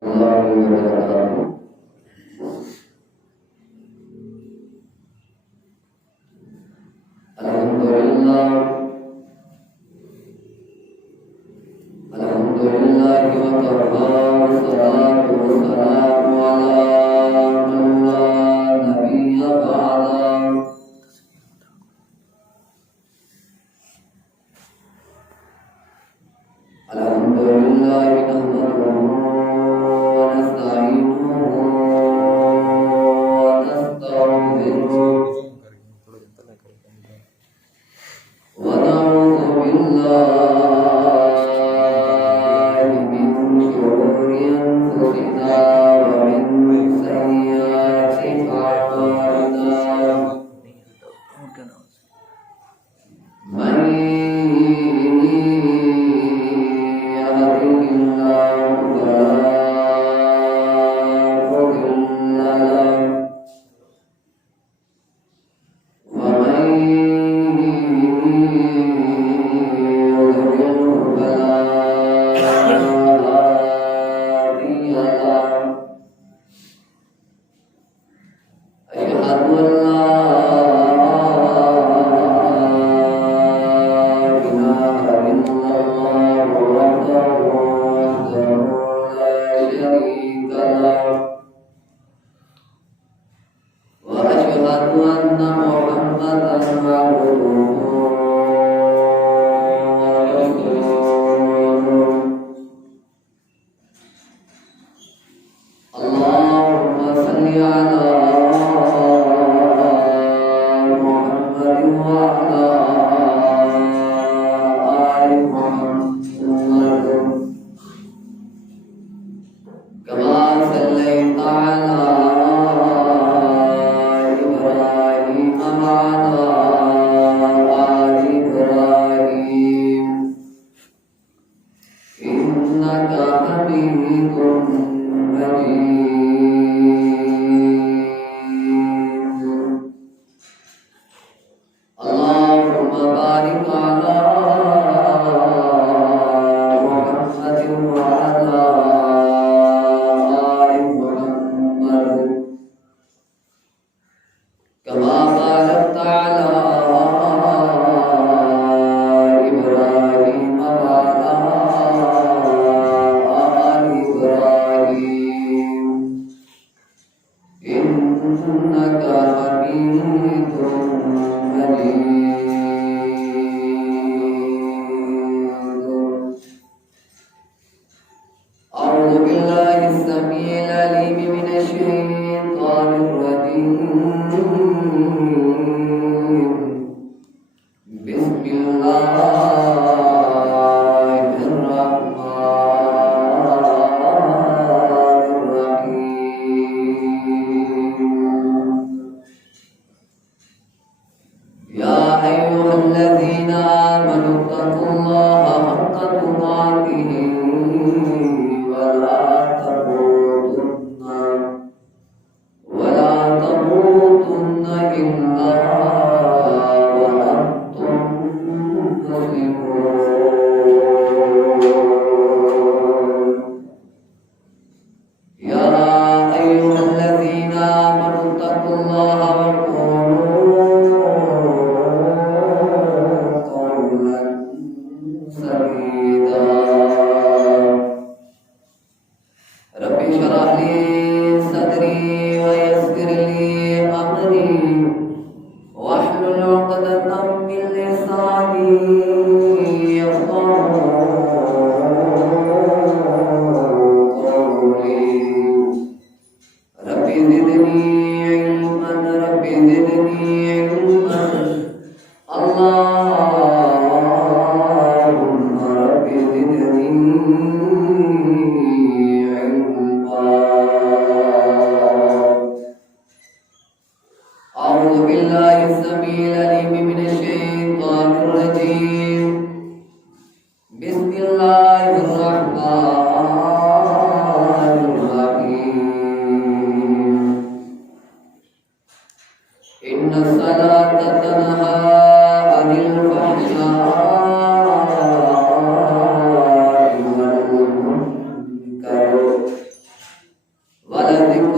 الله وبركاته. الحمد لله وكفى والصلاة والسلام على من لا نبي بعده. الحمد لله نحمده ونستعينه ونستغفره ونعوذ بالله من شرور أنفسنا ومن سيئات أعمالنا. من يهده الله فلا مضل له ومن يضلل فلا هادي له. أشهد أن لا إله إلا الله وحده لا شريك له وأشهد أن محمدا عبده ورسوله. اللهم صل على محمد وعلى آل محمد كما صليت على إبراهيم وعلى آل إبراهيم إنك حميد مجيد. اللهم بارك على محمد وعلى آل محمد كما باركت على إبراهيم وعلى آل إبراهيم إنك حميد مجيد. أعوذ بالله السميع العليم من الشيطان الرجيم. بسم الله الرحمن الرحيم. يا أيها الذين آمنوا اتقوا الله حق تقاته ولا تموتن إلا وأنتم مسلمون. يا أيها الذين آمنوا اتقوا الله وقولوا قولا سديدا. رب اشرح لي صدري ويسر لي أمري واحلل عقدة من لساني يفقهوا قولي. رب زدني علما اللهم رب زدني علما.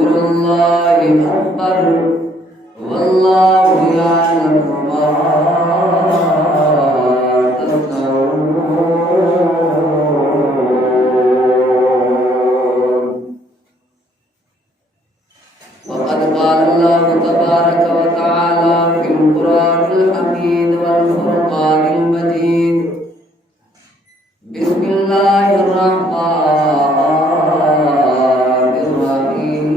ولذكر الله أكبر والله يعلم ما تصنعون. وقد قال الله تبارك وتعالى في القرآن الحميد والفرقان المجيد: بسم الله الرحمن الرحيم.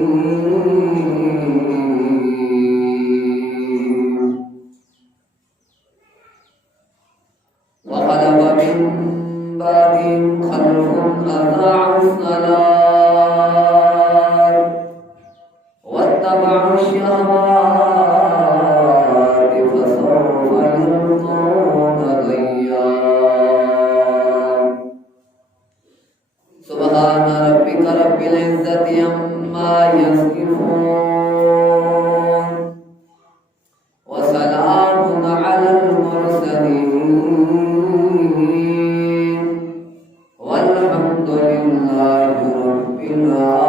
وخلق من بعدهم خلف أضاعوا الصلاة واتبعوا الشهوات فسوف يلقون غيا. سبحان ربك رب العزة عما يصفون وسلام على المرسلين والحمد لله رب العالمين.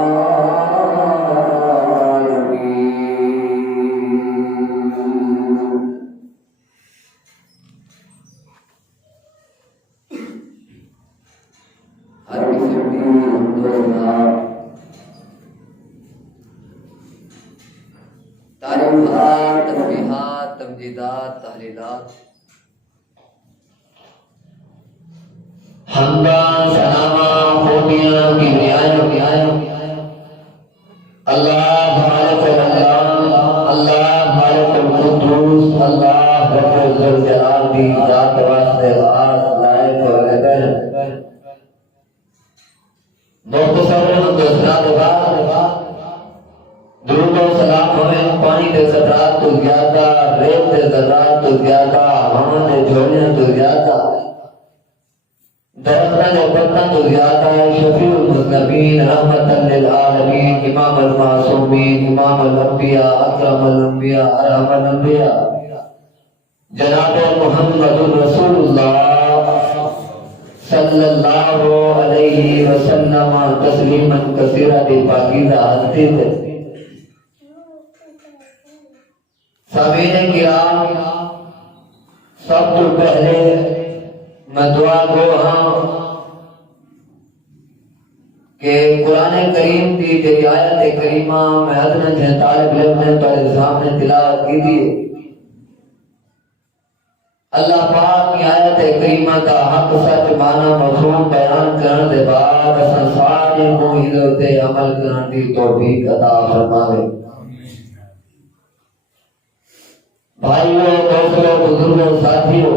ہر قسم کی حمد و ثنا، تعریفات، تسبیحات، تمجیدات، تحلیلات، حمدہ، ثنا، خوبیاں، کبریائیاں اللہ خالق العالم، اللہ خالق القدوس، اللہ رب الجلال کی ذات واسطے خاص لائق و اہل. مختصر دوسرا بعد درود و سلام ہمیں پانی کے قطرات تو زیادہ، ریت کے ذرات تو زیادہ، ہواں کے جھولیاں تو زیادہ، درختوں کے پتوں تو زیادہ، شفیع المذنبین، رحمت للعالمین، امام المعصومین، امام الانبیاء، اکرم الانبیاء، ارحم الانبیاء، جناب محمد رسول اللہ صلی اللہ علیہ وسلم تسلیما کثیرا دی پاکیزہ حضرت. سامعین کرام، سب تو پہلے میں دعا گو ہاں کہ قرآن کریم کی جو آیت کریمہ میں حضرت جن طالب علم نے تو سامنے تلاوت کی تھی، اللہ پاک کی آیت کریمہ کا حق سچ معنی مفہوم بیان کرنے کے بعد اساں سارے کو ہدایت عمل کرنے کی توفیق عطا فرمائے. بھائیو، دوستو، بزرگوں، ساتھیو،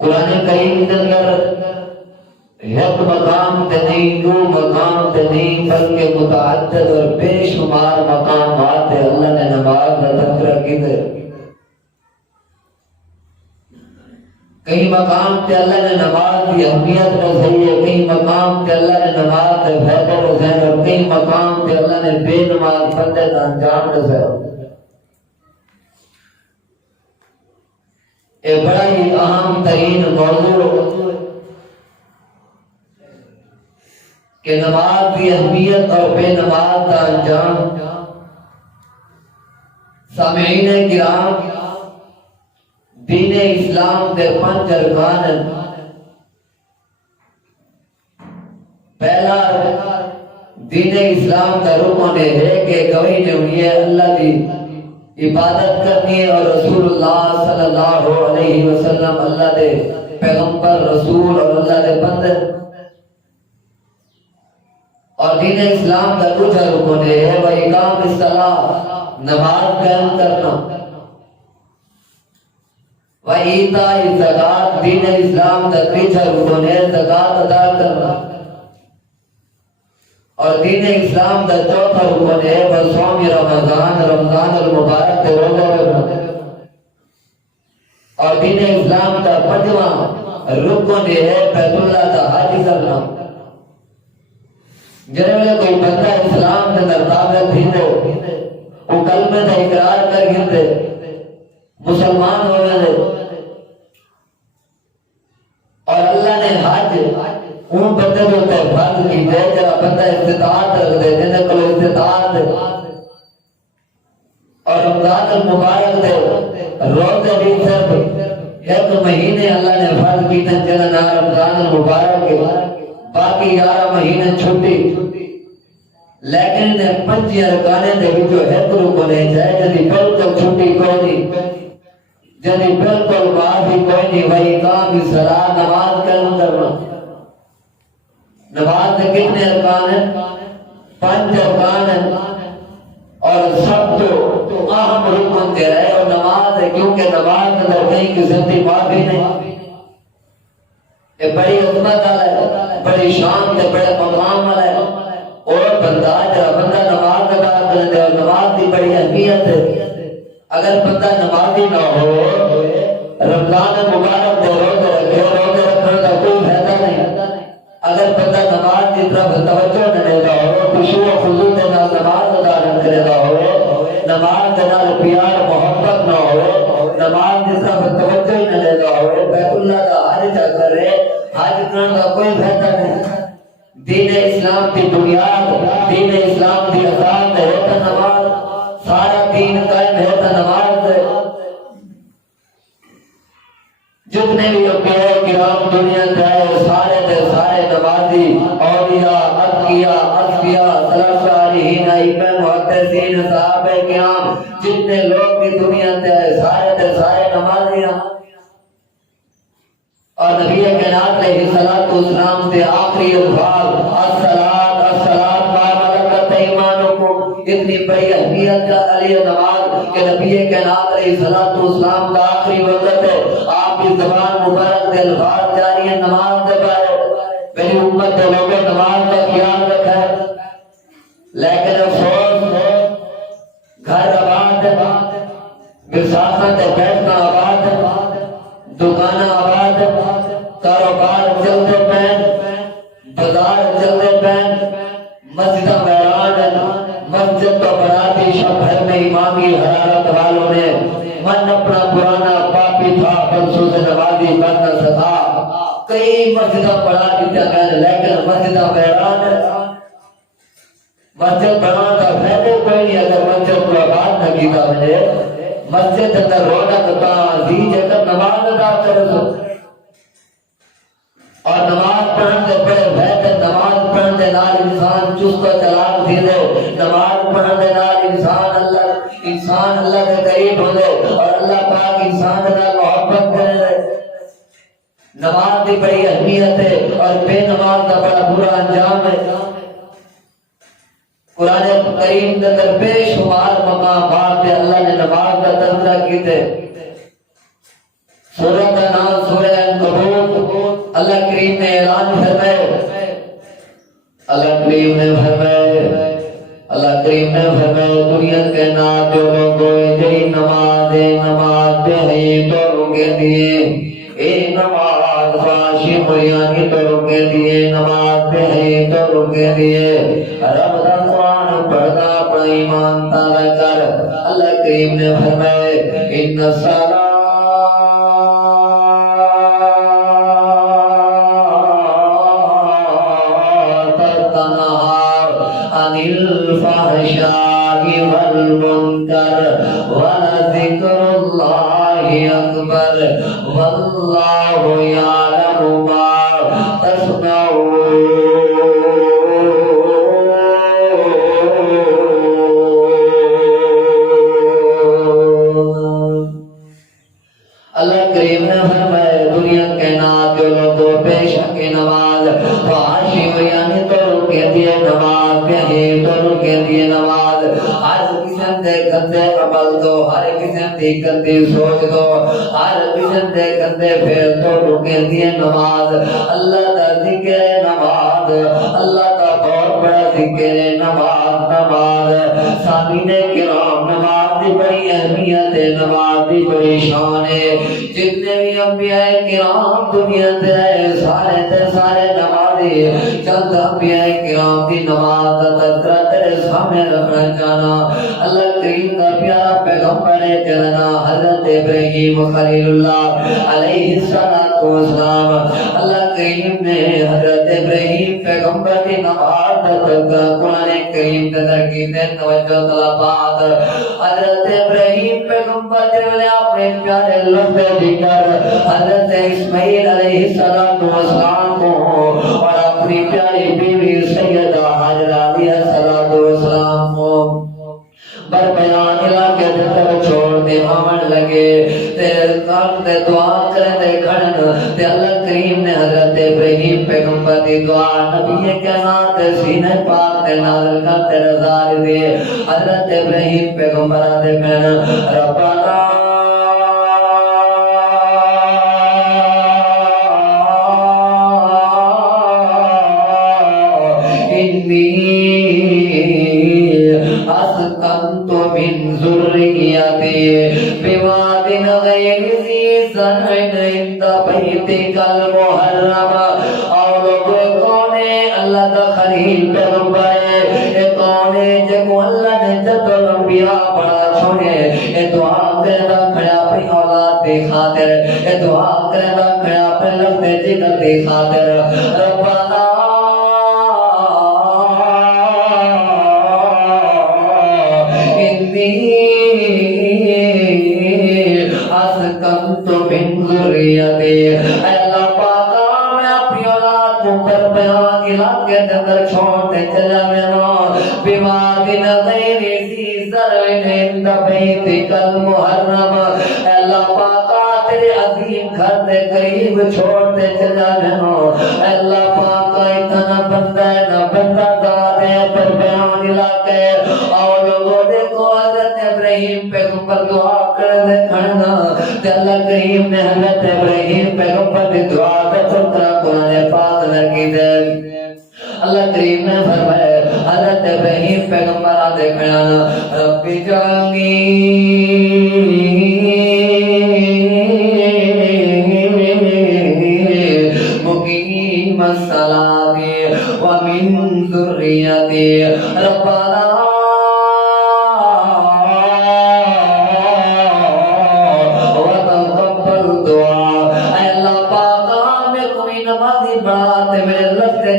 قرآن کریم کے اندر ایک مقام تے نہیں، دو مقام تے نہیں، بلکہ متعدد اور بے شمار مقامات اللہ نے نماز کا تذکرہ کیتے. کئی مقام تے اللہ نے نماز کی اہمیت رسائی ہے، کئی مقام تے اللہ نے نماز کے فائدے رسائے، اور کئی مقام تے اللہ نے بے نماز بندے کا انجام رسایا. یہ بڑا ہی اہم ترین موضوع کہ نماز کی اہمیت اور بے نماز کا انجام. سامعین کرام، دین اسلام کے 5 ارکان. پہلا دین اسلام کا رکن ہے کہ گواہی دینی ہے اللہ کی عبادت کرنی ہے، اور رسول اللہ صلی اللہ علیہ وسلم اللہ دے پیغمبر، رسول اور اللہ دے بندے. اور دین اسلام کا دوسرا رکن ہے وہ اقام الصلاۃ، نماز قائم کرنا، و ایتاء الزکات، دین اسلام کا تیسرا رکن ہے زکات ادا کرنا. اور دین اسلام کا چوتھا رکن ہے وہ صوم رمضان، رمضان المبارک کے روزے رکھنا. اور دین اسلام کا 5واں رکن ہے بیت اللہ کا حج کرنا. جنہوں نے کوئی بندہ اسلام کے اندر داخل تھیندے، وہ کلمے کا اقرار کر گندے، مسلمان ہوئے دے، اور اللہ نے حج وہ بندے جو تے فرض کی دے جڑا بندہ استطاعت رکھ دے جنے کو استطاعت اور رمضان المبارک دے روزے بھی صرف ایک مہینے اللہ نے فرض کی تھے جنا رمضان المبارک کے باقی 11 مہینے چھٹی لیکن نے 5 ارکانے دے وچوں ایک رکن ہے جدی بالکل چھٹی کوئی نہیں جدی بالکل معافی کوئی نہیں وہی کام کی صلاۃ نماز قائم کرنا نماز کے کتنے ارکان ہیں 5 ارکان ہیں اور سب تو اہم رکن دے رہے اور نماز ہے کیونکہ نماز کے اندر کہیں قسم کی معافی نہیں یہ بڑی عظمت والا ہے بڑی شان ہے بڑے مقام والا ہے اور بندہ جب بندہ نماز ادا کرے اور نماز کی بڑی اہمیت ہے اگر بندہ نمازی نہ ہو رمضان مبارک دے روزے رکھے روزے رکھنے کا کوئی فائدہ نہیں اگر بندہ نماز کی طرف توجہ نہ دیتا ہو خشوع و خضوع کے ساتھ نماز ادا نہ کرتا ہو نماز کے نال پیار محبت نہ ہو نماز کی طرف توجہ ہی نہ دیتا ہو بیت اللہ کا حج کرے حج کرنے کا کوئی فائدہ نہیں دین اسلام کی بنیاد دین اسلام کی اساس ہے تو نماز سارا دین قائم ہے تو نماز ہے جتنے بھی انبیاء کرام دنیا کے آئے سارے دے سارے نمازی اولیاء اتقیاء اصفیاء سلف صالحین ائمہ محدثین صحابہ کرام جتنے لوگ بھی دنیا کے آئے سارے دے سارے نمازی ہیں اور نبی کائنات علیہ الصلوۃ والسلام کے آخری الفاظ الصلاۃ الصلاۃ ما ملکت ایمانکم اتنی بڑی اہمیت علی نماز کہ نبی کائنات علیہ الصلوۃ والسلام کا آخری وقت ہے آپ کی زبان مبارک سے الفاظ جاری ہیں نماز کے بارے میری امت کے لوگوں نماز کا خیال رکھا ہے لیکن افسوس گھر آباد ہے مسافت بیٹھنا آباد ہے دکان آباد کاروبار چلتے پین بازار چلتے پین مسجد ویران ہے مسجد تو بڑھاتی شب بھر میں امامی حرارت والوں نے من اپنا پرانا پاپی تھا پرسوں سے نمازی بن نہ سکا کئی مسجدہ بڑھا دیتا گیا لیکن مسجد ویران ہے مسجد بڑھانا کا فائدہ کوئی نہیں اگر مسجد کو آباد نہ کیتا مجھے مسجد اندر رونق تعظیم اگر نماز ادا کرے تو اور نماز پڑھنے بڑے فائدے نماز پڑھنے نال انسان چست و چلاک تھیندے نماز پڑھنے نال انسان اللہ کے قریب ہوندے اور اللہ پاک انسان سے محبت کرے نماز کی بڑی اہمیت ہے اور بے نماز کا بڑا برا انجام ہے قرآن کریم کے اندر بے شمار مقامات پہ اللہ نے نماز کا تذکرہ کیتے سورہ کا نام سورہ عنکبوت اللہ کریم نے اعلان فرمائے اللہ کریم نے فرمائے دنیا کے نات جو لوگوں جی نماز پہ ہے تو روکے دیے اے نماز فاشی مریانی تو روکے دیے نماز پہ ہے تو روکے دیے رب دا قرآن پڑھنا اپنا ایمان تازہ کر اللہ کریم نے فرمائے ان الصلاۃ الفحشاء والمنکر ولذکر اللہ اکبر واللہ یعلم ما تصنعون اللہ کریم نے فرمایا دنیا کے نات جو لوگوں بے شک نماز فحاشی بیانی تو روکے دیے نماز پہلے تو روکے دیے نماز ہر قسم دے گندے عمل دو ہر قسم دی گندی سوچ دو ہر قسم دے گندے پھر تو روکے دیے نماز اللہ کا ذکر نماز اللہ کا بہت بڑا ذکر نماز سامعین کرام نماز کی بڑی اہمیت ہے نماز کی بڑی شان ہے جتنے بھی انبیاء کرام دنیا سے آئے سارے نمازی چند انبیاء کرام کی نماز کا تذکرہ تیرے سامنے رکھنا چاہنا اللہ کریم کا پیارا پیغمبر چلنا حضرت ابراہیم خلیل اللہ علیہ السلام اللہ کریم نے حضرت پیغمبر کی نماز قرآن کریم کے در کی توجہ طلبات حضرت ابراہیم پیغمبر نے اپنے پیارے لفظ ذکر حضرت اسماعیل علیہ السلام کو اور اپنی پیاری بیوی سیدہ حاجرہ علیہ السلام کو بر بیان علاقے دے طرف چھوڑ دے مامن لگے تے کان تے دعا کرے تے کھڑن تے اللہ کریم نے حضرت ابراہیم پیغمبر دی دعا نبی کائنات سینے پاک تے نازل کر تے رضا دے حضرت ابراہیم پیغمبر دے کہن ربنا اسکنت من ذریتی بواد غیر ذی زرع عند بیتک المحرم اور لوگ کون ہے اللہ کا خلیل پیغمبر ہے کون ہے جب اللہ نے جب انبیاء بڑا چھوڑے اے دعا کرنا کھڑا اپنی اولاد دی خاطر اے دعا کرنا کھڑا اپنے لفظ ذکر دی خاطر ربنا اسکنت من ذریتی اے اللہ پاکا میں اپنی اولاد کو پر بیان علاقے اندر چھوڑتے چلا میرا بواد غیر ذی زرع عند بیتک المحرم اے اللہ پاکا تیرے عظیم گھر کے قریب چھوڑتے چلا میرا اے اللہ پاکا اتنا بندہ ہے نہ بندہ دار ہے پر بیان علاقے اور لوگوں دیکھو حضرت ابراہیم پیغمبر دعا کر دے کھڑنا تے اللہ کریم نے حضرت ابراہیم پیغمبر دی دعا کا سترہ قرآن پاک لگی دے اللہ کریم نے فرمایا حضرت ابراہیم پیغمبر آدھے کھڑنا رب جانی مقیم الصلاۃ ومن ذریتی ربنا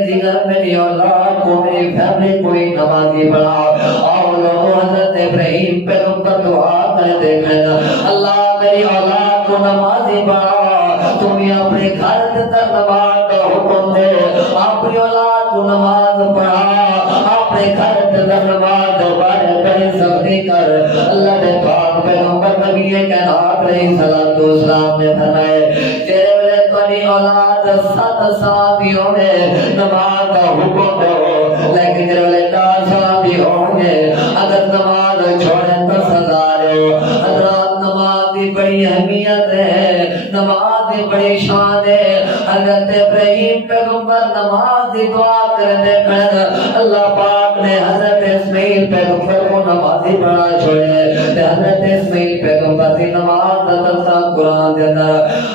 جگر میری اولاد کو میری فیملی کوئی نمازی بنا اور لوگوں حضرت ابراہیم پیغمبر دعا کرے دیکھنا اللہ میری اولاد کو نمازی بنا تمہیں اپنے گھر کے اندر نماز کا حکم دے اپنی اولاد کو نماز پڑھا اپنے گھر کے اندر نماز دوبارہ کرے سختی کر اللہ نے پاک پیغمبر نبی کائنات علیہ السلام نے فرمائے تیرے تیری اولاد 7 صحابیوں نے نماز کا حکم دو لیکن تیرے والے 10 صحابی ہوں گے اگر نماز چھوڑے 10,000 ہو حضرات نماز کی بڑی اہمیت ہے نماز کی بڑی شان ہے حضرت ابراہیم پیغمبر نماز کی دعا کرنے پر اللہ پاک نے حضرت اسماعیل پیغمبر کو نمازی بنا چھوڑے حضرت اسماعیل پیغمبر کی نماز دلتا قرآن دیتا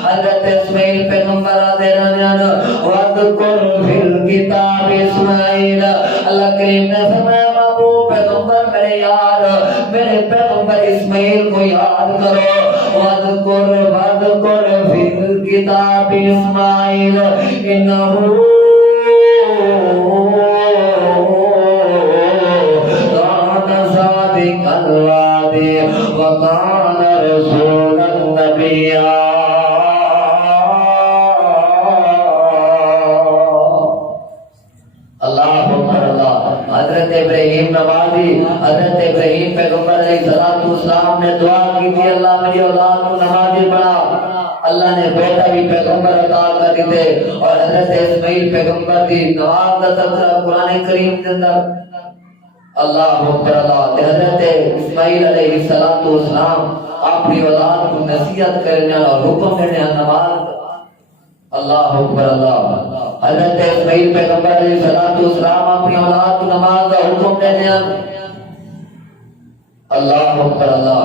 حضرت اسماعیل پیغمبر دے رہنیان وَذْكُرْ فِي الْكِتَابِ اسماعیل اللہ کریم نے فرمایا محبوب پیغمبر میرے یار میرے پیغمبر اسماعیل کو یاد کرو وَذْكُرْ فِي الْكِتَابِ اسماعیل إِنَّهُ كَانَ صَادِقَ الْوَعْدِ وَكَانَ رَسُولًا نَبِيًّا حضرت ابراہیم نمازی حضرت ابراہیم پیغمبر علیہ السلام نے دعا کی تھی اللہ میری اولاد کو نمازی بنا اللہ نے بیٹا بھی پیغمبر عطا کر دیتے اور حضرت اسماعیل پیغمبر دی نماز کا تذکرہ قرآن کریم کے اندر اللہ اکبر اللہ حضرت اسماعیل علیہ السلام اپنی اولاد کو نصیحت کرنے اور حکم دینے نماز اللہ اکبر اللہ حضرت اسماعیل پیغمبر علیہ السلام اپنی اولاد کو نماز کا حکم دینے اللہ اکبر اللہ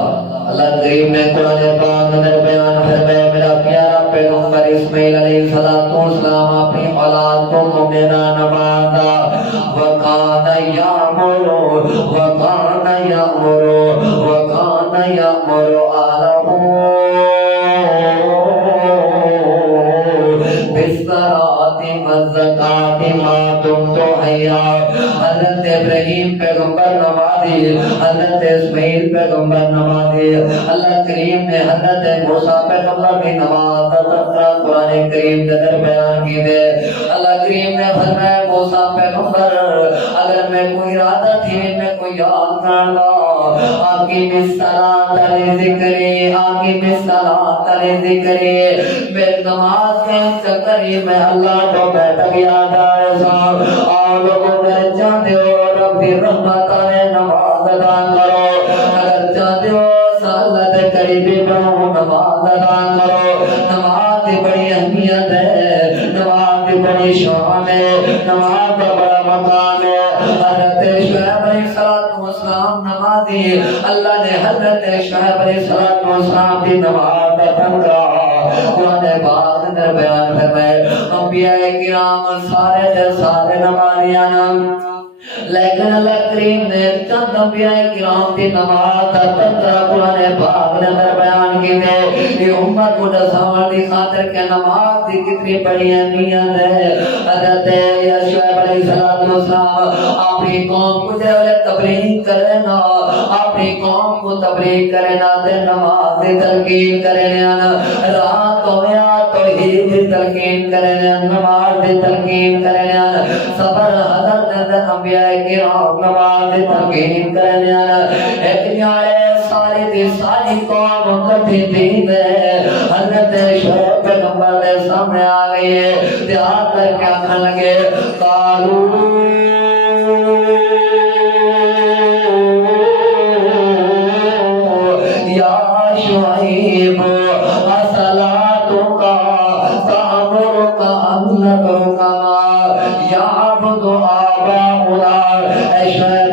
اللہ کریم نے قرآن پاک میں بیان فرمایا میرا پیارا پیغمبر اسماعیل علیہ السلام اپنی اولاد کو حکم دینا نماز کا وَكَانَ يَأْمُرُ أَهْلَهُ بالصلاة والزكاة الصلاة ما دمت حیا. حضرت ابراہیم پیغمبر نمازی، حضرت اسماعیل پیغمبر نمازی. اللہ کریم نے حضرت موسیٰ پیغمبر کی نماز کا قرآن کریم کے اندر بیان کی دے. اللہ کریم نے فرمایا موسیٰ پیغمبر اگر میں کوئی ارادہ تھی میں کوئی یاد کرنا آقیم الصلاۃ لذکری، آقیم الصلاۃ لذکری. میں نماز کے چکر میں اللہ کو بیٹھ یاد آئے صاحب اور لوگوں نے چاہتے ہو ربی رحمت نے نماز ادا کرو، اگر چاہتے ہو اللہ کے قریبی بنو نماز ادا کرو. نماز کی بڑی اہمیت ہے، نماز کی بڑی شان ہے، نماز کا بڑا مقام ہے. حضرت شعیب علیہ السلام نمازی، اللہ نے حضرت شعیب علیہ السلام کی نماز پڑھ کر قرآن پاک اندر بیان فرمائے. انبیاء کرام سارے دے سارے نمازیاں، لیکن اللہ کریم نے چند انبیاء کرام کی نماز کا قرآن پاک نے بیان کی ہے. یہ امت کو دسانے کی خاطر کہ نماز کی کتنی بڑی اہمیت ہے. حضرت شعیب علیہ السلام اپنی قوم کو تبلیغ کرے نا، اپنی قوم کو تبلیغ کرے نا تے نماز کی تلقین کرے نا، رات ہویا توحید کی تلقین کرے نا، نماز کی تلقین کرے نا. صبر حضرت انبیاء کرام نماز کی تلقین کرے نا. ایک نیارے ساری دی ساری قوم کٹھی دین ہے. حضرت شعیب پیغمبر کے سامنے آ گئی ہے، آ کر کے آنے لگے قالو یا شعیب اصلاتک تأمرک ان نترک ما یعبد آباؤنا. اے شعیب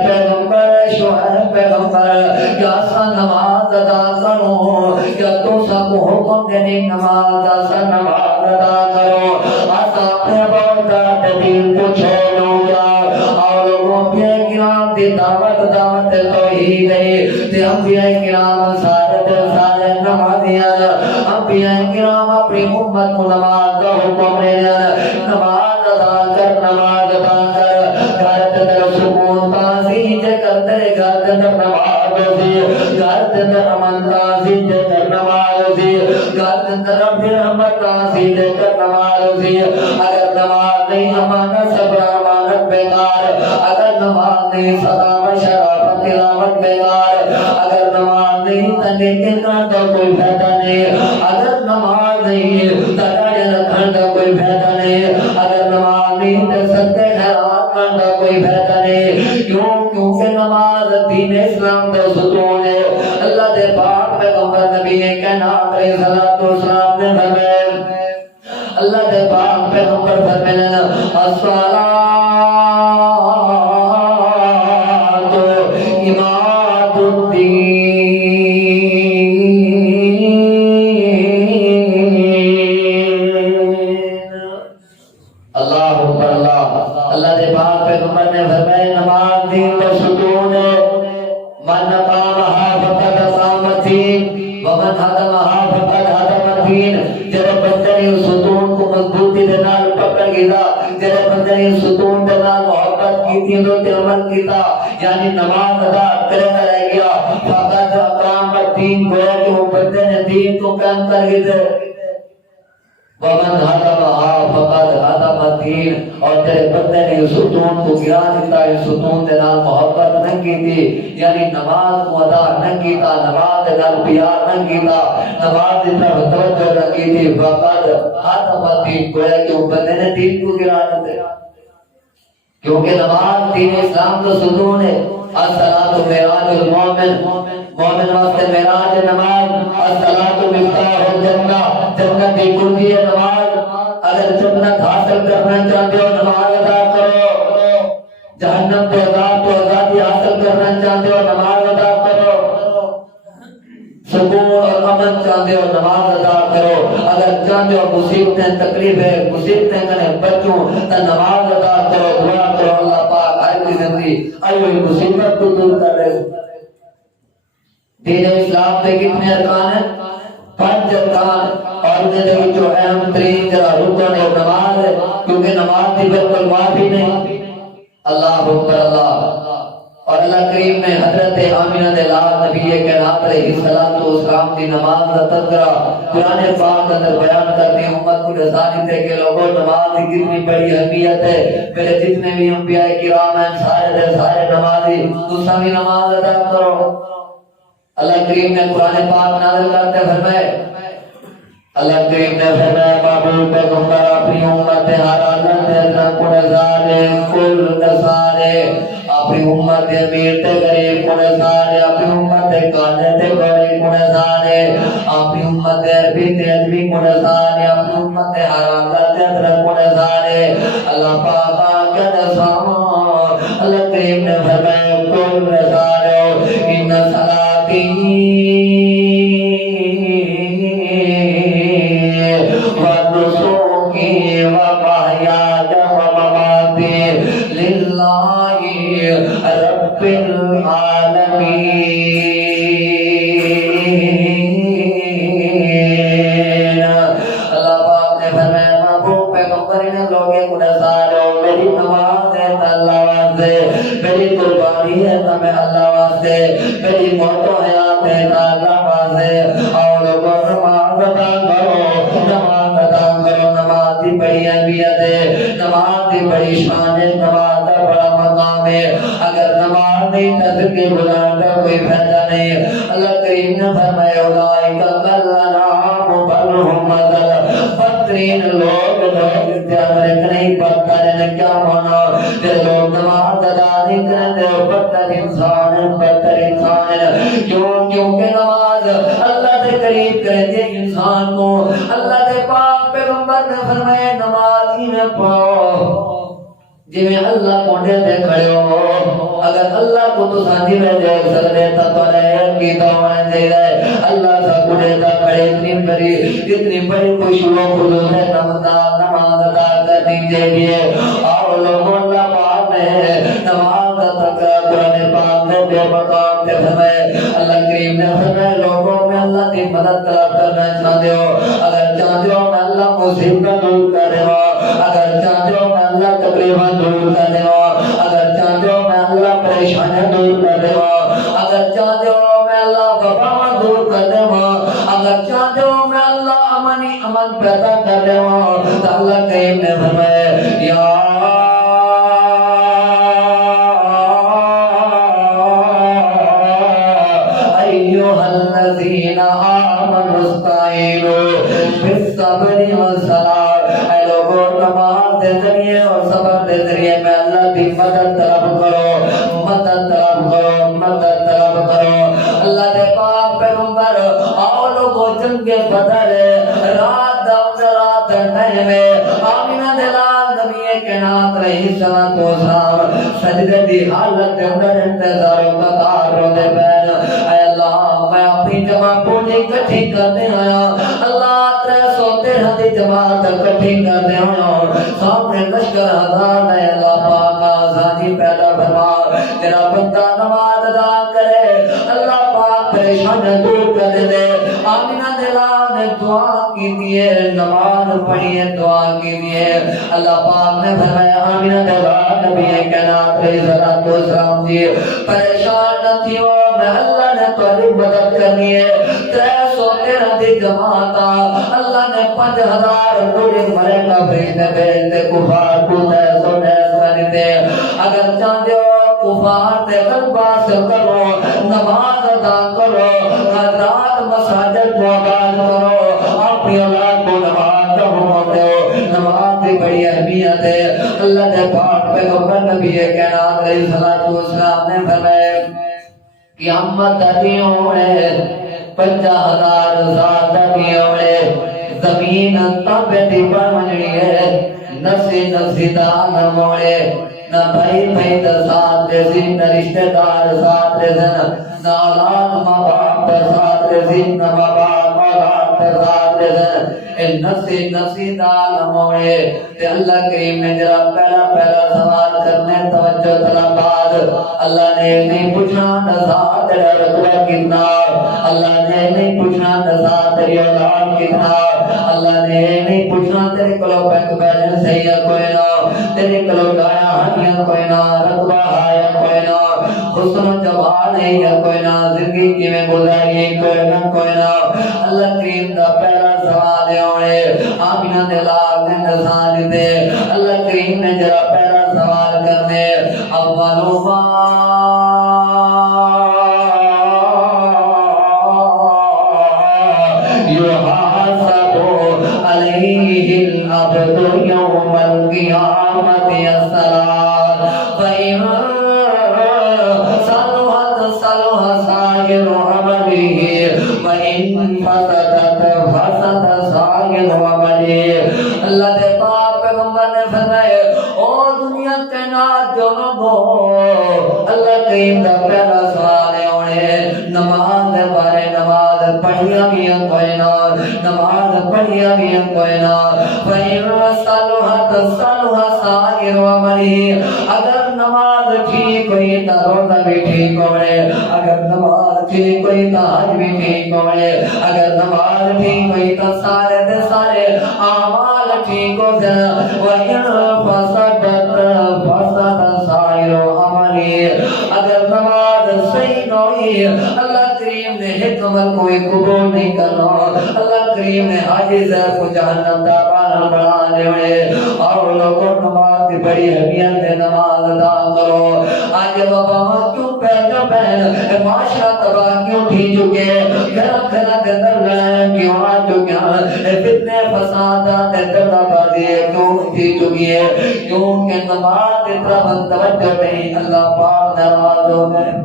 پیغمبر کیا سا نماز ادا کرو، کیا تو سب کو حکم دینے نماز ایسا نماز ادا کرو. ایسا اپنے بہت دین کو چھوڑو گیا اور لوگوں انبیاء کرام دی دعوت توحید ہے. تے انبیاء کرام سارے نمازیاں، انبیاء کرام اپنی امت کو نماز کا حکم دینا، نماز ادا کر، نماز ادا کر. گھر کے اندر سکون تازی جے کرتے، گھر کے اندر نماز ہوتی، گھر کے اندر امن تازی جے کر نماز ہوتی، گھر کے اندر رب رحمت تازی جے کر نماز ہوتی. اگر نماز نہیں امانت صبر امانت بیکار، اگر نماز نہیں سلامت شرافت تلاوت بیکار، اگر نماز نہیں تنیکی کرن کا کوئی فائدہ نہیں، اگر نماز نہیں تڑاڑے رکھن کا کوئی فائدہ نہیں، اگر نماز نہیں صدقے خیرات کرن کا کوئی فائدہ نہیں. کیونکہ نماز دین اسلام کا ستون ہے. اللہ دے پاک پیغمبر نبی کائنات علیہ الصلوۃ والسلام نے فرمایا، اللہ دے پاک پیغمبر فرمایا الصلاۃ اماد الدین. اللہ اکبر اللہ. اللہ دے پاک پیغمبر نے فرمایا نماز دین کا ستون ہے. من قامها فقد قام الدین ومن هدمها فقد هدم الدین. جب بندے نے ستون کو مضبوطی دے نال پکڑ گیا، جب بندے نے ستون دے نال محبت کی تو عمل کیتا، یعنی نماز ادا کرتا رہ گیا، فقد قام الدین، گویا کہ وہ بندے نے دین کو قائم کر دیا. ومن هدمها فقد هدم الدین. اور تیرے بندے نے ستون کو گرا دیتا، اس ستون دے نال محبت نہ کی تھی، یعنی نماز کو ادا نہ کیتا، نماز دے نال پیار نہ کیتا، نماز دی طرف توجہ نہ کی تھی، فقد هدم الدین، گویا کہ وہ بندے نے دین کو گرا دیا. کیونکہ نماز دین اسلام کا ستون ہے. الصلاۃ معراج المومن، مومن واسطے معراج نماز. الصلاۃ مفتاح الجنہ، جنت کی کنجی ہے نماز. اگر جنت حاصل کرنا چاہتے ہو نماز ادا کرو، جہنم تو آزادی حاصل کرنا چاہتے ہو نماز ادا کرو، سکون اور امن چاہتے ہو نماز ادا کرو. اگر چاہتے ہو مصیبتیں تکلیفیں مصیبتیں کریں بچوں تو نماز ادا کرو، دعا کرو اللہ پاک ہر کی زندگی ہوئی مصیبت کو دور کر رہے. دین اسلام کے کتنے ارکان ہیں؟ 5 ارکان. اور اور دے وچوں اہم ترین جڑا رکن ہے نماز ہے، کیونکہ نماز دی بالکل معافی نہیں۔ اللہ اکبر اللہ۔ اور اللہ کریم نے حضرت آمینہ دے لال نبی کائنات علیہ الصلوۃ والسلام کی نماز کا تذکرہ قرآن پاک کے اندر بیان کرتے ہیں، امت کو رسانی تھے کہ لوگوں نماز کی کتنی بڑی اہمیت ہے۔ میرے جتنے بھی انبیاء کرام ہیں سارے دے سارے نمازی، تم بھی نماز ادا کرو۔ اللہ کریم نے قرآن پاک نازل کرتے فرمائے، اللہ کریم نے فرمایا محبوب پیغمبر اپنی امت ہر حالت میں اجر گنہگارے کل نسارے، اپنی امت امیر تے غریب گنہگارے، اپنی امت کانے تے بڑے گنہگارے، اپنی امت عربی تے عجمی گنہگارے، اپنی امت ہر حالت میں اجر گنہگارے۔ اللہ پاک کے نسان اللہ کریم نے فرمایا کل نسارے ان صلاتی رب العالمین۔ اللہ پاک نے فرمایا محبوب پیغمبر نے لوگے گنہگار ہو، میری نماز ہے تو اللہ واسطے، میری قربانی ہے تو میں اللہ واسطے، میری موت و حیات ہے تو اللہ واسطے۔ اور لوگوں نماز ادا کرو، نماز ادا کرو۔ نماز کی بڑی اہمیت ہے، نماز کی بڑی شان ہے، نماز کا بڑا مقام ہے۔ اگر نماز نہیں نظر کے گزار کا کوئی فائدہ نہیں۔ اللہ کریم نے فرمایا اولئک کالانعام بل هم اضل، بدترین لوگ نہیں بدتر نے کیا مانا کہ لوگ نماز ادا نہیں کرتے، بدتر انسان ہے، بدتر انسان ہے۔ کیوں؟ کیونکہ نماز اللہ کے قریب کرتے انسان کو۔ اللہ کے پاک پیغمبر نے فرمایا نماز ہی میں پڑھو جی میں اللہ کونے دے کھڑے ہو۔ اگر اللہ کو تو ساتھی میں دیکھ سکتے تو کی دعوان دے رہے اللہ سا کونے دا کھڑے اتنی بڑی خوشی و خلوص ہے نماز ادا کرنی چاہیے۔ اور لوگوں اللہ پاک نے نماز کا تذکرہ قرآن پاک میں بے مقام کے فرمائے۔ اللہ کریم نے فرمایا لوگوں میں اللہ کی مدد طلب کرنا چاہتے ہو، اگر چاہتے ہو میں اللہ مصیبت دور کر رہا ہوں، اگر چاہتے ہو میں اللہ تقریباً دور کر دے گا، اگر چاہتے ہو میں اللہ پریشانیاں دور کر دے گا، اگر چاہتے ہو میں اللہ وبا دور کر دے گا، اگر چاہتے ہو میں اللہ امن پیدا کر دے گا۔ تو اللہ کریم نے فرمایا یا ایھا الذین آمنوا استعینوا بالصبر والصلاۃ، اے لوگوں نماز کے ذریعے اور صبر کے ذریعے میں اللہ کی مدد طلب کرو، مدد طلب کرو، مدد طلب کرو۔ اللہ کے پاک پیغمبر اور لوگوں جنگ بدر رات میں آمینہ دلال نبی کائنات علیہ الصلوۃ والسلام سجدے دی حالت کے اندر انتظار و قطار روندے پین، اے اللہ میں اپنی جمع پوری اکٹھی کرنے آیا، اللہ 313 دی جماعت اکٹھی کرنے آیا، سامنے لشکر ہزار ہے، اللہ پاک آزادی پیدا فرما، تیرا بندہ نماز ادا کرے اللہ پاک پریشان دور کر دے۔ آمینہ دلال نے دعا کی دیئے، نماز پڑھی ہے دعا کی دیئے۔ اللہ پاک نے فرمایا آمینہ دلال نبی کائنات علیہ الصلوۃ والسلام جی پریشان نہ تھیو، میں اللہ نے تمہاری مدد کرنی ہے۔ 313 دی جماعت اللہ نے 5000 پورے مرے کا فرشتے بھیجتے کفار کو تیس و نیس کرتے۔ اگر چاہتے ہو کفار تے غلبہ سے کرو، نماز ادا کرو، حضرات مساجد کو آباد کرو، اپنی اولاد کو نماز کا حکم دو۔ نماز کی بڑی اہمیت ہے۔ اللہ کے پاک پیغمبر نبی کائنات علیہ الصلوۃ والسلام نے فرمایا قیامت دی ہوئے 50,000 ذات دی ہوئے زمین تابے دی بننی ہے، نسی دان موڑے نہ بھائی بھائی دا ساتھ رسی، نہ رشتہ دار ساتھ رسن، نہ اولاد ماں باپ دا ساتھ رسی، نہ ماں باپ اولاد دا ساتھ رسن، نسی دان موڑے۔ تے اللہ کریم نے جرا پہلا سوال کرنے توجہ طلبات بعد اللہ نے نہیں پوچھنا نظار تیرا رتبہ کتنا، اللہ نے نہیں پوچھنا نظار تیری اولاد کتنا، اللہ نے نہیں پوچھنا تیرے کلو بینک بیلنس ہے یا کوئی نہ، تیرے کلو گایا ہنیا کوئی نہ، رتبہ ہے یا کوئی نہ، حسن و جمال ہے یا کوئی نہ، زندگی کی میں گزاری کوئی نہ کوئی نہ۔ اللہ کریم دا پہلا سوال ہے آمینہ دلال نے نظار دے، اللہ کریم نے جرا پہلا سوال کرنے اولو ما علیہ العبد یوم القیامت الصلاۃ فإن صلحت صلح سائر عمله وإن فسدت فسد سائر عمله۔ اللہ دے پاک پیغمبر نے فرمایا او دنیا کائنات جو لوگو، اللہ کریم دا پہلا سوال ہے انہیں نماز دے بارے، نماز پڑھیا بھی ہیں کوئی نہ، نماز پڑھیا بھی ہیں کوئی نہ، فَإِن صَلُحَتْ صَلُحَ سَائِرُ عَمَلِهِ، اگر نماز ٹھیک ہوئی تو روزہ بھی ٹھیک ہوئے، اگر نماز ٹھیک ہوئی تو حج بھی ٹھیک ہوئے، اگر نماز ٹھیک ہوئی تو سارے دے سارے اعمال ٹھیک ہو جائیں، وَإِن فَسَدَتْ فَسَدَ سَائِرُ عَمَلِهِ، اگر نماز صحیح نہ ہوئی اللہ کریم نے ایک عمل کو قبول نہیں کرنا، اللہ کریم نے حاجی زہر کو جہنم دا بارہ بنا لے، اور لوگوں نماز کی بڑی اہمیت ہے، نماز ادا کرو۔ آج بابا کیوں پیدا بہن معاشرہ تباہ کیوں تھی چکے، گھر گھر کے اندر لڑائیاں کیوں آ چکے ہیں، فتنے فسادات دردہ بازی کیوں تھی چکی ہے، کیونکہ نماز کی طرف توجہ نہیں، اللہ پاک ناراض ہو گئے۔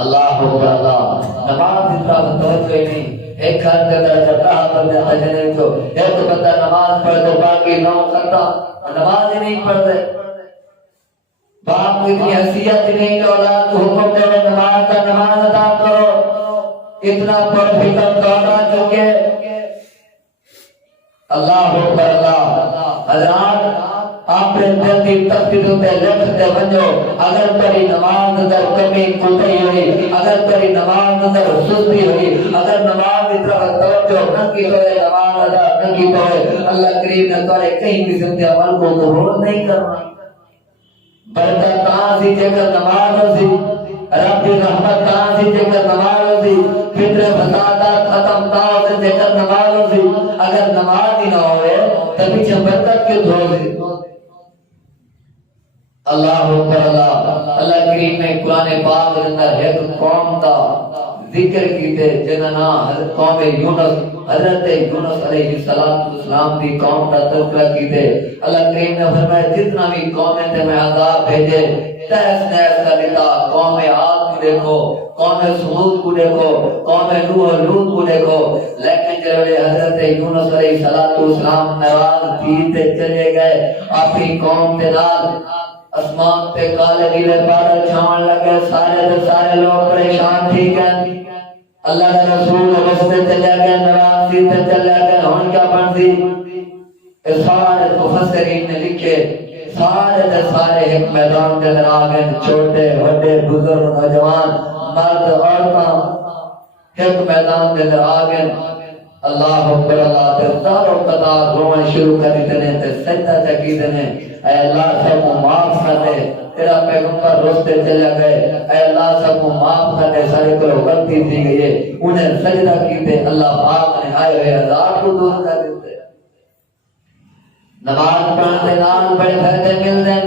اللہ اللہ نماز کی طرف توجہ نہیں، ایک گھر کے اندر جتا بندے حجنے کو ایک بندہ نماز پڑھ تو باقی نہ کرتا، نماز ہی نہیں پڑھتے، باپ کو اتنی حیثیت نہیں کہ اولاد کو حکم دے نماز کا نماز ادا کرو، اتنا پر فکر دوڑا چکے۔ اللہ اکبر اللہ۔ حضرات آپ نے جلدی تفسیر تے لکھتے بنو، اگر تیری نماز اندر کمی کوتاہی ہوئی، اگر تیری نماز اندر سستی ہوئی، اگر نماز کی طرف توجہ نہ کی ہوئے، نماز ادا نہ کی ہوئے، اللہ کریم نے تمہارے کہیں قسم کے عمل کو قبول نہیں کرنا۔ برکت کہاں سی جے کر نماز ہو سی، رب کی رحمت کہاں سی جے کر نماز ہو سی، فطر فسادات ختم کہاں سے جے کر نماز ہو سی، اگر نماز ہی نہ ہوئے تو پیچھے برکت کیوں ہو سی۔ اللہ اکبر اللہ۔ اللہ کریم نے قرآن پاک کے اندر ایک قوم کا ذکر کیتے جنہاں نام قوم یونس، حضرت یونس علیہ السلام کی قوم کا تذکرہ کیتے۔ اللہ کریم نے فرمایا جتنا بھی قومیں تھے میں عذاب بھیجے، تہس نہس کا دیتا، قوم عاد کو دیکھو، قوم سمود کو دیکھو، قوم نوح لوط کو دیکھو، لیکن جب حضرت یونس علیہ السلام نواز پیتے چلے گئے اپنی قوم کے نال، اسمان پہ کالے نیلے بادل چھاؤں لگے، سارے دے سارے لوگ پریشان تھی گئے۔ اللہ کے رسول رستے چلے گئے، نواز تے چلے گئے، ہون کیا بنتی؟ سارے مفسرین نے لکھے سارے دے سارے ایک میدان کے اندر آ گئے، چھوٹے بڑے بزرگ نوجوان مرد عورتاں ایک میدان کے اندر آ گئے۔ اللہ اکبر اللہ تے ساروں قطار رونا شروع کر دیتے تے سجدہ چکی دینے، اے اللہ سب کو معاف کر دے، تیرا پیغمبر رستے چلے گئے، اے اللہ سب کو معاف کر دے، سارے کو غلطی تھی گئی ہے، انہیں سجدہ کیتے، اللہ پاک نے آئے ہوئے عذاب کو دور کر دیتے۔ نماز پڑھنے نال بڑے فائدے ملتے ہیں،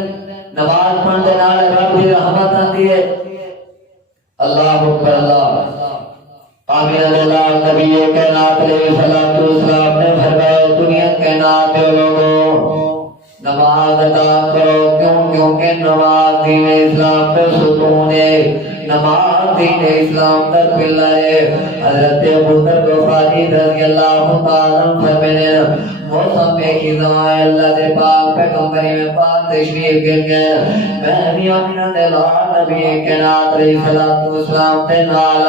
نماز پڑھنے نال رب کی رحمت آتی ہے۔ اللہ اکبر اللہ۔ آمین اللہ نبی کائنات علیہ السلام نے فرمایا دنیا کائنات کے لوگوں نماز ادا کرو، کیونکہ نماز دین اسلام کا ستون ہے، نماز دین اسلام کا پلر ہے۔ حضرت ابوبکر غفاری رضی اللہ تعالیٰ عنہ فرماتے موسم خزاں اللہ دے پاک پیغمبر میں پاک تشریف گر گئے، میں بھی آمینہ دلال نبی کائنات علیہ السلام تے نال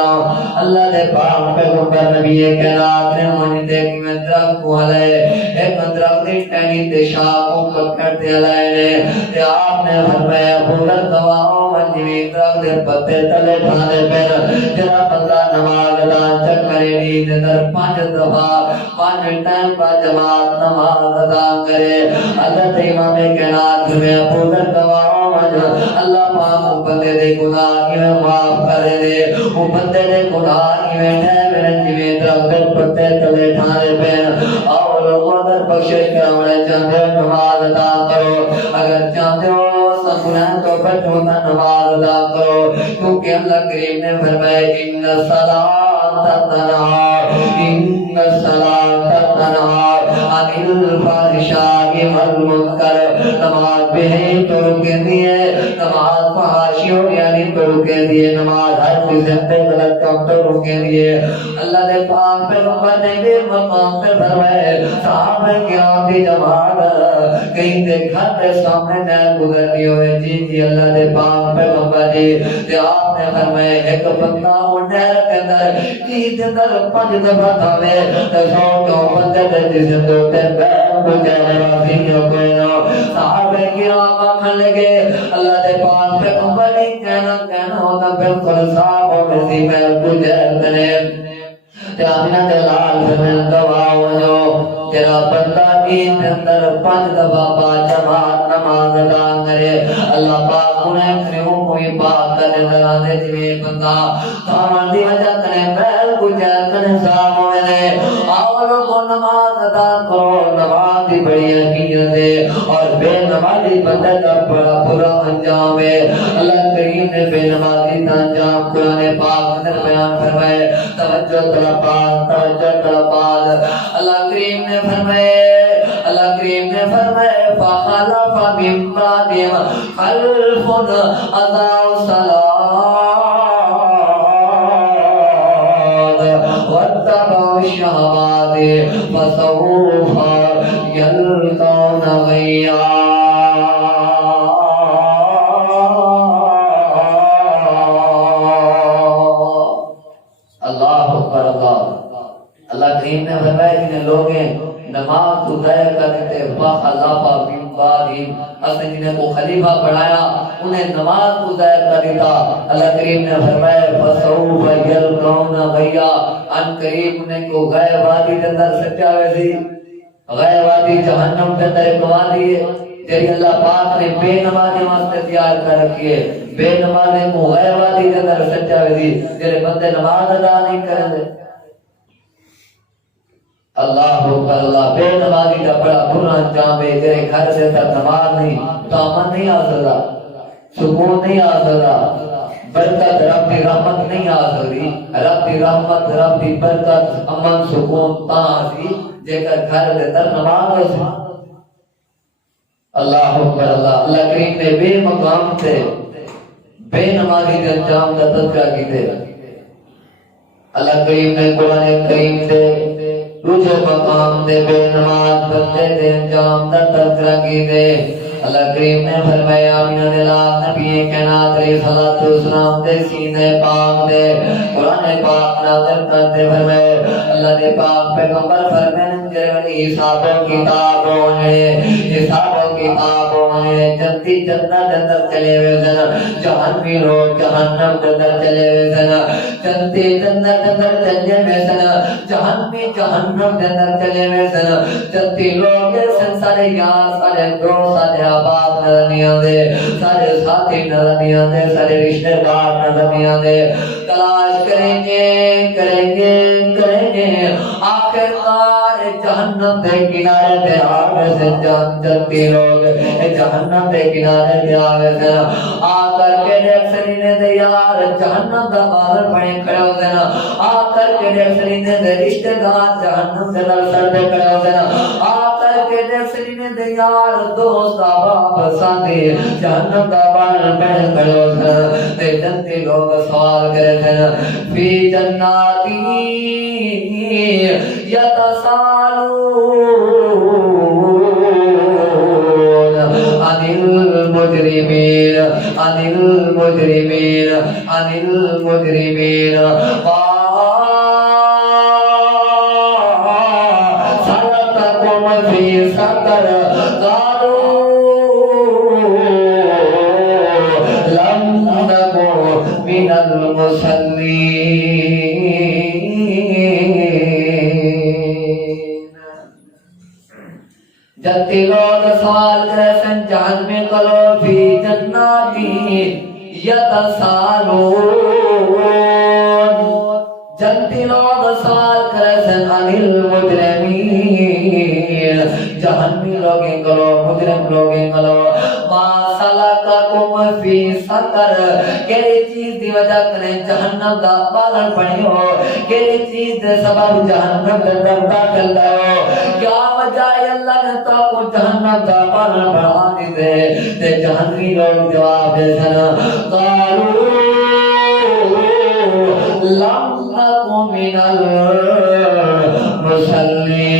اللہ دے پاک پیغمبر نبی کائنات نے مجھے دیکھ میں درخت کو ہلے، ایک درخت دی ٹہنی تے شاخوں پکڑ تے لائے نے تے آپ نے فرمایا بولن گواہوں منجوی درخت دے پتے تلے ٹھانے پیر جرا بندہ نماز ادا چکرے نیند در 5 دفعہ 5 ٹائم کا جماعت نماز ادا کرے حضرت امام کائنات میں بولن گواہوں منجوی اللہ پاک بندے دے گناہ میں معاف کرے دے وہ بندے دے گناہ میں منجوی درخت دے پتے تلے ٹھانے پیر اور مدر بخشش کروانے چاہتے نماز ادا کرو اگر چاہتے ہو گناہ تو بچو نہ نماز ادا کرو کیونکہ اللہ کریم نے فرمایا ان الصلاۃ تنہی عن الفحشاء والمنکر نماز بے تو روکتی ہے نماز فحاشیوں یعنی تو روکتی ہے نماز ہر قسم کے غلط کام تو روکتی ہے اللہ نے پاک پیغمبر نے بھی مقام پہ فرمایا صاحب کرام کی جماعت کہیں دے گھر کے سامنے نہ گزرتی ہوئے جی اللہ نے پاک پیغمبر نے آپ نے فرمایا ایک بندہ نہر کے اندر جی دے اندر 5 دفعہ تھاوے تے 100 کیوں بندے دے جسم دے اوپر بیٹھ کو جائے راضی نہ کوئی نہ صحابہ کرام آکھن لگے اللہ دے پاک پیغمبر نے کہنا ہوتا بالکل صاحب ہو کسی میں کو جائے کرے تے آمینہ دے لال فرمائے دعا ہو جو تیرا بندہ دین دے اندر 5 دفعہ با جماعت نماز ادا کرے اللہ پاک انہیں کریوں کوئی پاک کرنے درانے جوئے بندہ تھامان دی وجہ کرنے محل کو جائے کرنے صاحب ہوئے آولوں کو نماز ادا کرو نماز دی بڑی حقیقت ہے اور بے نمازی بندے کا بڑا برا انجام ہے اللہ کریم نے بے نمازی کا انجام قرآن پاک اندر بیان فرمائے توجہ طلبات اللہ کریم نے فرمائے فخلف من بعدهم خلف اضاعوا الصلاة واتبعوا الشهوات فسوف يلقون غيا اللہ کریم نے فرمایا جنہیں لوگیں نماز تو ضائع کر دیتے فخلفا من بعدہم اصل جنہیں کو خلیفہ بڑھایا انہیں نماز کو ضائع کر دیتا اللہ کریم نے فرمایا فسوف یلقون غیا ان قریب انہیں کو غیر وادی کے اندر سچاوے سی غیر وادی جہنم کے اندر ایک وادی ہے جیسے اللہ پاک نے بے نمازی واسطے تیار کر رکھی ہے بے نمازی کو غیر وادی کے اندر سچاوے سی جیسے بندے نماز ادا نہیں کریں دے اللہ اللہ بے نمازی کا بڑا برا انجام ہے تیرے گھر سے تک نماز نہیں تو امن نہیں آ سکتا سکون نہیں آ سکتا برکت رب کی رحمت نہیں آ سکتی رب کی رحمت رب کی برکت امن سکون تا سی جے کر گھر سے تک نماز ہو سی اللہ اللہ کریم نے بے مقام سے بے نمازی کے انجام کا تذکرہ کی تھے اللہ کریم نے قرآن کریم سے تجھے مقام دے بے نماز بندے دے انجام دا تذکرہ کی دے اللہ کریم نے فرمایا آمینہ دلال نبی کائنات علیہ الصلوۃ والسلام دے سینے پاک دے قرآن پاک نازل کرتے فرمائے اللہ دے پاک پیغمبر فرمائے جرمنی حساب و کتابوں نے جنتی جنت اندر چلے ہوئے سن جہنمی لوگ جہنم اندر چلے ہوئے سن جنتی جنت اندر چلے ہوئے سن جہنمی جہنم اندر چلے ہوئے سن جنتی لوگ سن سارے یار سارے دوست سارے آباد نظر نہیں آتے سارے ساتھی نظر نہیں آتے سارے رشتہ دار نظر نہیں آتے تلاش کریں گے آخرکار جہنم دے کنارے پہ آگے سے جنتی لوگ جہنم دے کنارے پہ آگے سے آ کر کے دیکھ سلینے دے یار جہنم دا بازر پڑے کھڑے ہو دینا آ کر کے دیکھ سلینے دے رشتہ دار جہنم دے سر پہ کھڑے ہو دینا آ کر کے دیکھ سلینے دے یار دوست آباب ساتھی جہنم دا بازر پڑے کھڑے ہو دینا تے جنتی لوگ سوال کرے دینا فی جناتی یتسالون عن المجرمین سلطکم فی جہنمی کلو فی جناتی یتسالون جنتی لوگ سوال کرے سن عن المجرمین جہنمی لوگیں کرو مجرم لوگیں کرو ما سلککم فی سقر کیڑی چیز دی وجہ کرے جہنم دا پالن پڑی ہو کیڑی چیز دے سبب جہنم دے اندر داخل ہو کیا وجہ ہے اللہ نے تو کو جہنم دا پالن پڑھا دی دے تے جہنمی لوگ جواب دے سن قالوا لم نکن من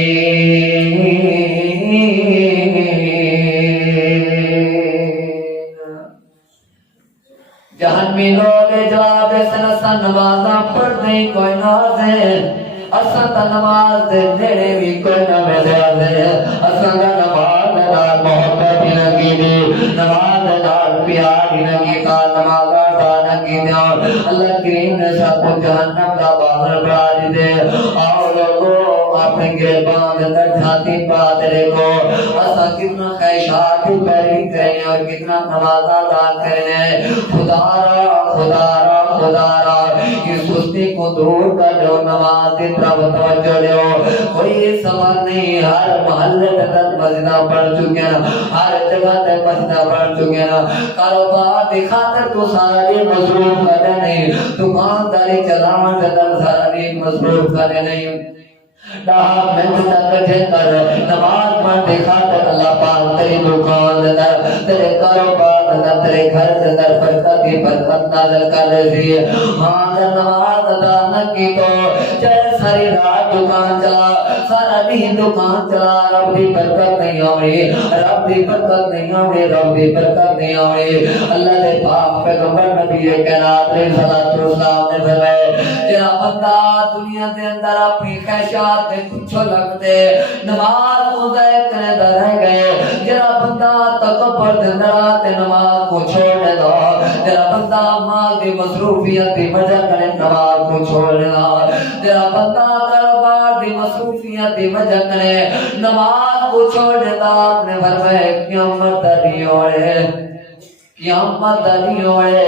المصلین جہنمی لوگ جواب دے سن اساں نمازاں پڑھنے کوئی ناز ہے اساں تا نماز دے نیڑے بھی کوئی نہ مزاج ہے اساں دا نماز نال محبت نہ کیتی نماز نال پیار نہ کیتا نماز نہ کیتا اللہ کریم نے سب کو جہنم دا باہر بڑھا دے اور لوگوں اپنے گربان اندر چھاتی پا دے کو اساں کتنا خواہشات پوری کریں اور کتنا نماز ادا کریں خدا را خدا را خدا را یہ سستی کو دور کر دو نماز کی طرف توجہ دو کوئی سوال نہیں ہر محلے میں مسجداں پڑھ چکے ہیں ہر جگہ تے مسجداں پڑھ چکے ہیں کاروبار کی خاطر تو سارا دن مصروف کرے نہیں دکانداری چلاون کے اندر سارا دن مصروف کرے نہیں ڈاہ محنت کٹھے کر نماز پڑھنے خاطر اللہ پاک تیری دکان اندر تیرے کاروبار اندر تیرے گھر اندر برکت ہی برکت نازل کر رہی ہے ہاں اگر نماز ادا نہ کی تو چاہے ساری رات دکان چلا سارا دن دکان چلا رب دی برکت نہیں آوی رب دی برکت نہیں آوی رب دی برکت نہیں آوی اللہ دے پاک پیغمبر نبی کائنات علیہ الصلوۃ والسلام نے فرمایا جڑا بندہ دنیا دے اندر اپنی خواہشات تے کچھ لگتے نماز کو ضائع کرے رہ گئے جڑا بندہ تکبر دے اندر تے نماز کو چھوڑ دے جڑا بندہ مال دی مصروفیت دی وجہ کرے نماز کو چھوڑ دے جڑا بندہ کاروبار دی مصروفیت دی وجہ کرے نماز کو چھوڑ دے آپ نے فرمایا قیامت دی ہوئے قیامت دی ہوئے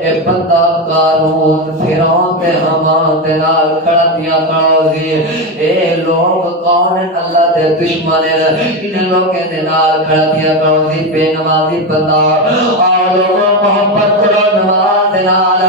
اے بندہ قارون فرعون تے حمان دے نال کھڑا دیا کھڑا سی اے لوگ کون ہیں اللہ دے دشمن ہیں ان لوگوں دے نال کھڑا دیا کھڑا سی بے نمازی بندہ اور لوگوں محبت کرو نماز دے نال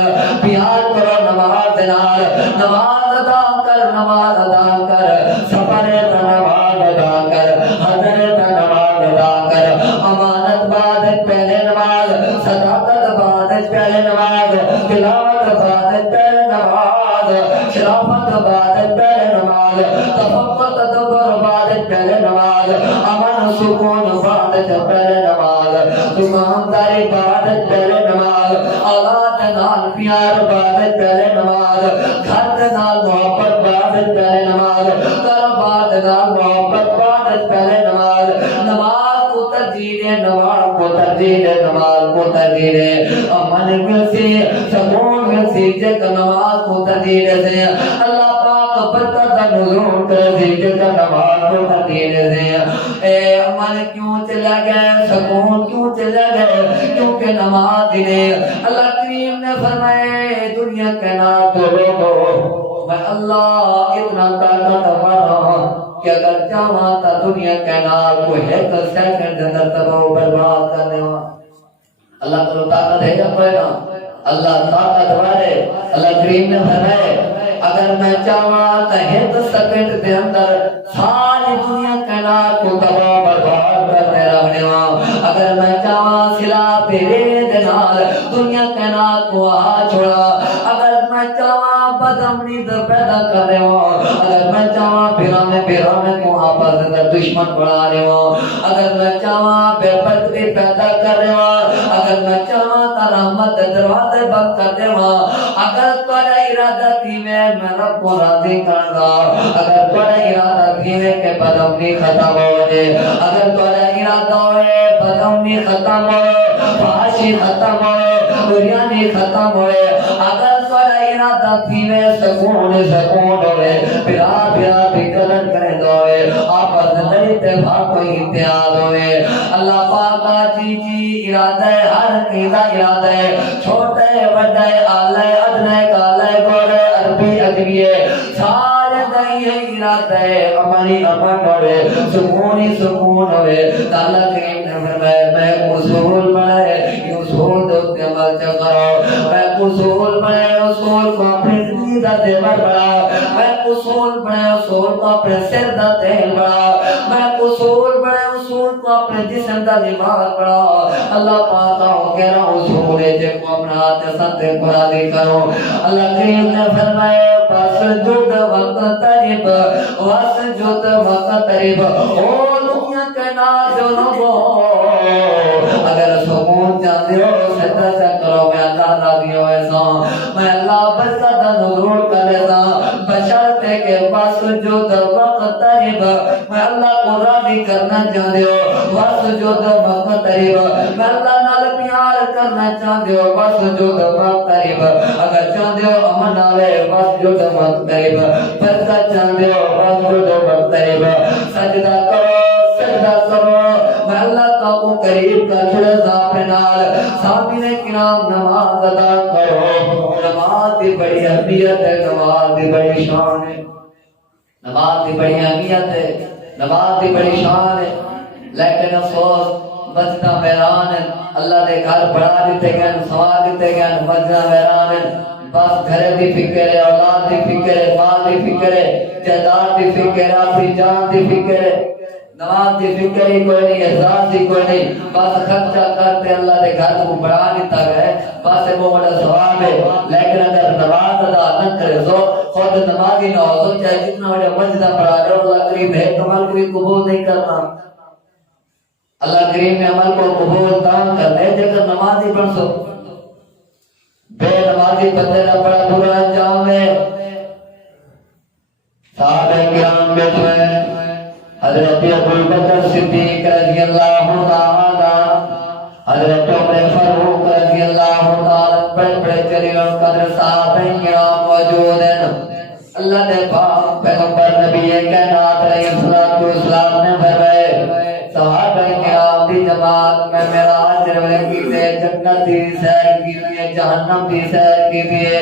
پیار کرو نماز دے نال نماز ادا کر نماز ادا کر سفر نماز ادا کر حضرت نماز ادا کر امانت بعد پہلے نماز صداقت بعد پہلے نماز تلاوت بعد پہلے نماز شرافت بعد پہلے نماز تفکر تدبر بعد پہلے نماز امن سکون بعد پہلے نماز دکانداری بعد پہلے نماز اولاد نال پیار بعد پہلے نماز گھر نال محبت بعد پہلے نماز کاروبار نال محبت بعد پہلے نماز نماز کو ترجیح دے نماز کو ترجیح دے نماز کو ترجیح دے امن ملسی سکون ملسی جے کا نماز کو ترجیح دے اللہ پاک برکت دا نزول کر دی جے کا نماز کو ترجیح دے اے امن کیوں چلا گئے سکون کیوں چلا گئے کیونکہ نماز دے اللہ کریم نے فرمایا دنیا کے نام لوگو میں اللہ اتنا طاقتور ہوں کہ اگر چاہاں تا دنیا کائنات کو ایک سیکنڈ اندر تباہ و برباد کرنے ہوا اللہ کو طاقت ہے یا کوئی نہ اللہ طاقتور ہے اللہ کریم نے فرمایا اگر میں چاہاں تا ایک سیکنڈ دے اندر ساری دنیا کائنات کو تباہ و برباد کرنے رہنے ہوا اگر میں چاہاں سلا تیرے دنال دنیا کائنات کو آ چھوڑا اگر میں چاہاں بدامنی پیدا کر رہے ہوں اگر میں چاہاں پیرانے کو آپس اندر دشمن بڑھا رہے ہوں اگر میں چاہاں بے پردگی پیدا کر رہے ہوں اگر میں چاہاں تا رحمت دروازے بند کر دے ہوں اگر تیرا ارادہ تھی میں رب کو راضی کر دا اگر تیرا ارادہ تھی میں کہ بدامنی ختم ہو جائے اگر تیرا ارادہ ہوئے بدامنی ختم ہوئے فحاشی ختم ہوئے بریانی ختم ہوئے اگر تیرا ارادہ تھی میں سکون ہوئے پیار بھی قدر کرے دوئے آپس بدل اتفاق کوئی اتحاد ہوئے اللہ پاک کا جی ارادہ ہے ہر قیدہ ارادہ ہے چھوٹے بڑے آلے ادنے کالے گوڑے عربی ادبیے سارے دائی ہے ارادہ ہے امانی امن ہوئے سکونی سکون ہوئے اللہ کریم نے فرمایا میں اصول بڑھائے یہ اصول دوست عمل چکرو میں اصول بڑھائے اصول کو اپنی زندگی دا دیور بڑھا میں اصول بڑھائے اصول کو اپنے سر دا تیل بڑھا میں اصول بڑھائے اصول کو اپنے جسم دا دماغ بڑھا اللہ پاک ہوں کہہ رہا اصول ہے جے کو اپنا ہاتھ سنتے قرآنی کرو اللہ کریم نے فرمایا وَاسْجُدْ وَاقْتَرِبْ وَاسْجُدْ وَاقْتَرِبْ او دنیا کے ناظروں اگر سکون چاہتے ہو سجدہ کرو میں اللہ راضی ہو ایسا میں اللہ بزدہ نظور کرتا بشرتے کے وَاسْجُدْ وَاقْتَرِبْ میں اللہ کو راضی کرنا چاہتے ہو وَاسْجُدْ وَاقْتَرِبْ میں اللہ نال پیار کرنا چاہتے ہو وَاسْجُدْ وَاقْتَرِبْ اگر چاہتے ہو امن آوے وَاسْجُدْ وَاقْتَرِبْ برکت چاہتے ہو وَاسْجُدْ وَاقْتَرِبْ سجدہ کرو سجدہ کرو میں اللہ کا کو قریب کا چھڑے اپنے نال سامنے کرام نماز ادا کرو نماز دی بڑی اہمیت ہے نماز دی بڑی شان ہے نماز دی بڑی اہمیت ہے نماز دی بڑی شان ہے لیکن افسوس مسجدہ ویران ہے اللہ دے گھر بڑھا دیتے گئے سوا دیتے گئے مسجدہ ویران ہے بس گھر دی فکر ہے اولاد دی فکر ہے مال دی فکر ہے جائیداد دی فکر ہے اپنی جان دی فکر ہے نماز دی فکر ہی کوئی نہیں احساس دی کوئی نہیں بس خرچہ کرتے اللہ دے گھر کو بڑھا دیتا گئے بس وہ بڑا ثواب ہے لیکن اگر نماز ادا نہ کرے تو خود نمازی نہ ہو تو چاہے جتنا بڑا مسجدہ پڑھا جاؤ اللہ کریم ہے عمل کو قبول نہیں کرنا اللہ کریم نے عمل کو قبول تاں کرنے جگر نمازی بن سو بے نمازی بندے کا بڑا برا انجام ہے صاحب کرام بیٹھے ہیں حضرت ابوبکر صدیق رضی اللہ تعالی حضرت عمر فاروق رضی اللہ تعالی بڑے بڑے جلیل القدر صحابہ کرام موجود ہیں اللہ نے پاک پیغمبر نبی کائنات علیہ السلام نے فرمائے صحابہ کرام دی جماعت میں معراج روے کیتے جنت دی سیر کی ہے جہنم دی سیر کی ہے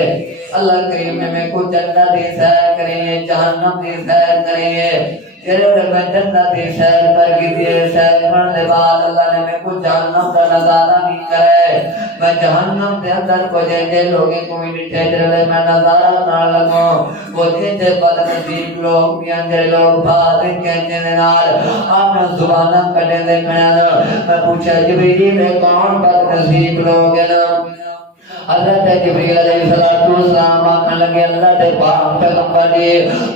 اللہ کریم نے میں کو جنت دی سیر کریں جہنم دی سیر کریں جیسے میں جنت دی سیر کر کی دیئے سیر کرنے بعد اللہ نے میں کو جہنم کا نظارہ نہیں کرے میں جہنم دے اندر کو جے لوگیں کو بھی نٹھے جلے میں نظارہ نہ لگوں وہ جے بد نصیب لوگ بیان جے لوگ بات کہنے نال آپ نے زبانہ کٹے دے میں پوچھا جبریل میں کون بد نصیب لوگ ہیں حضرت جبریل علیہ السلام آکھنے لگے اللہ دے پاک پیغمبر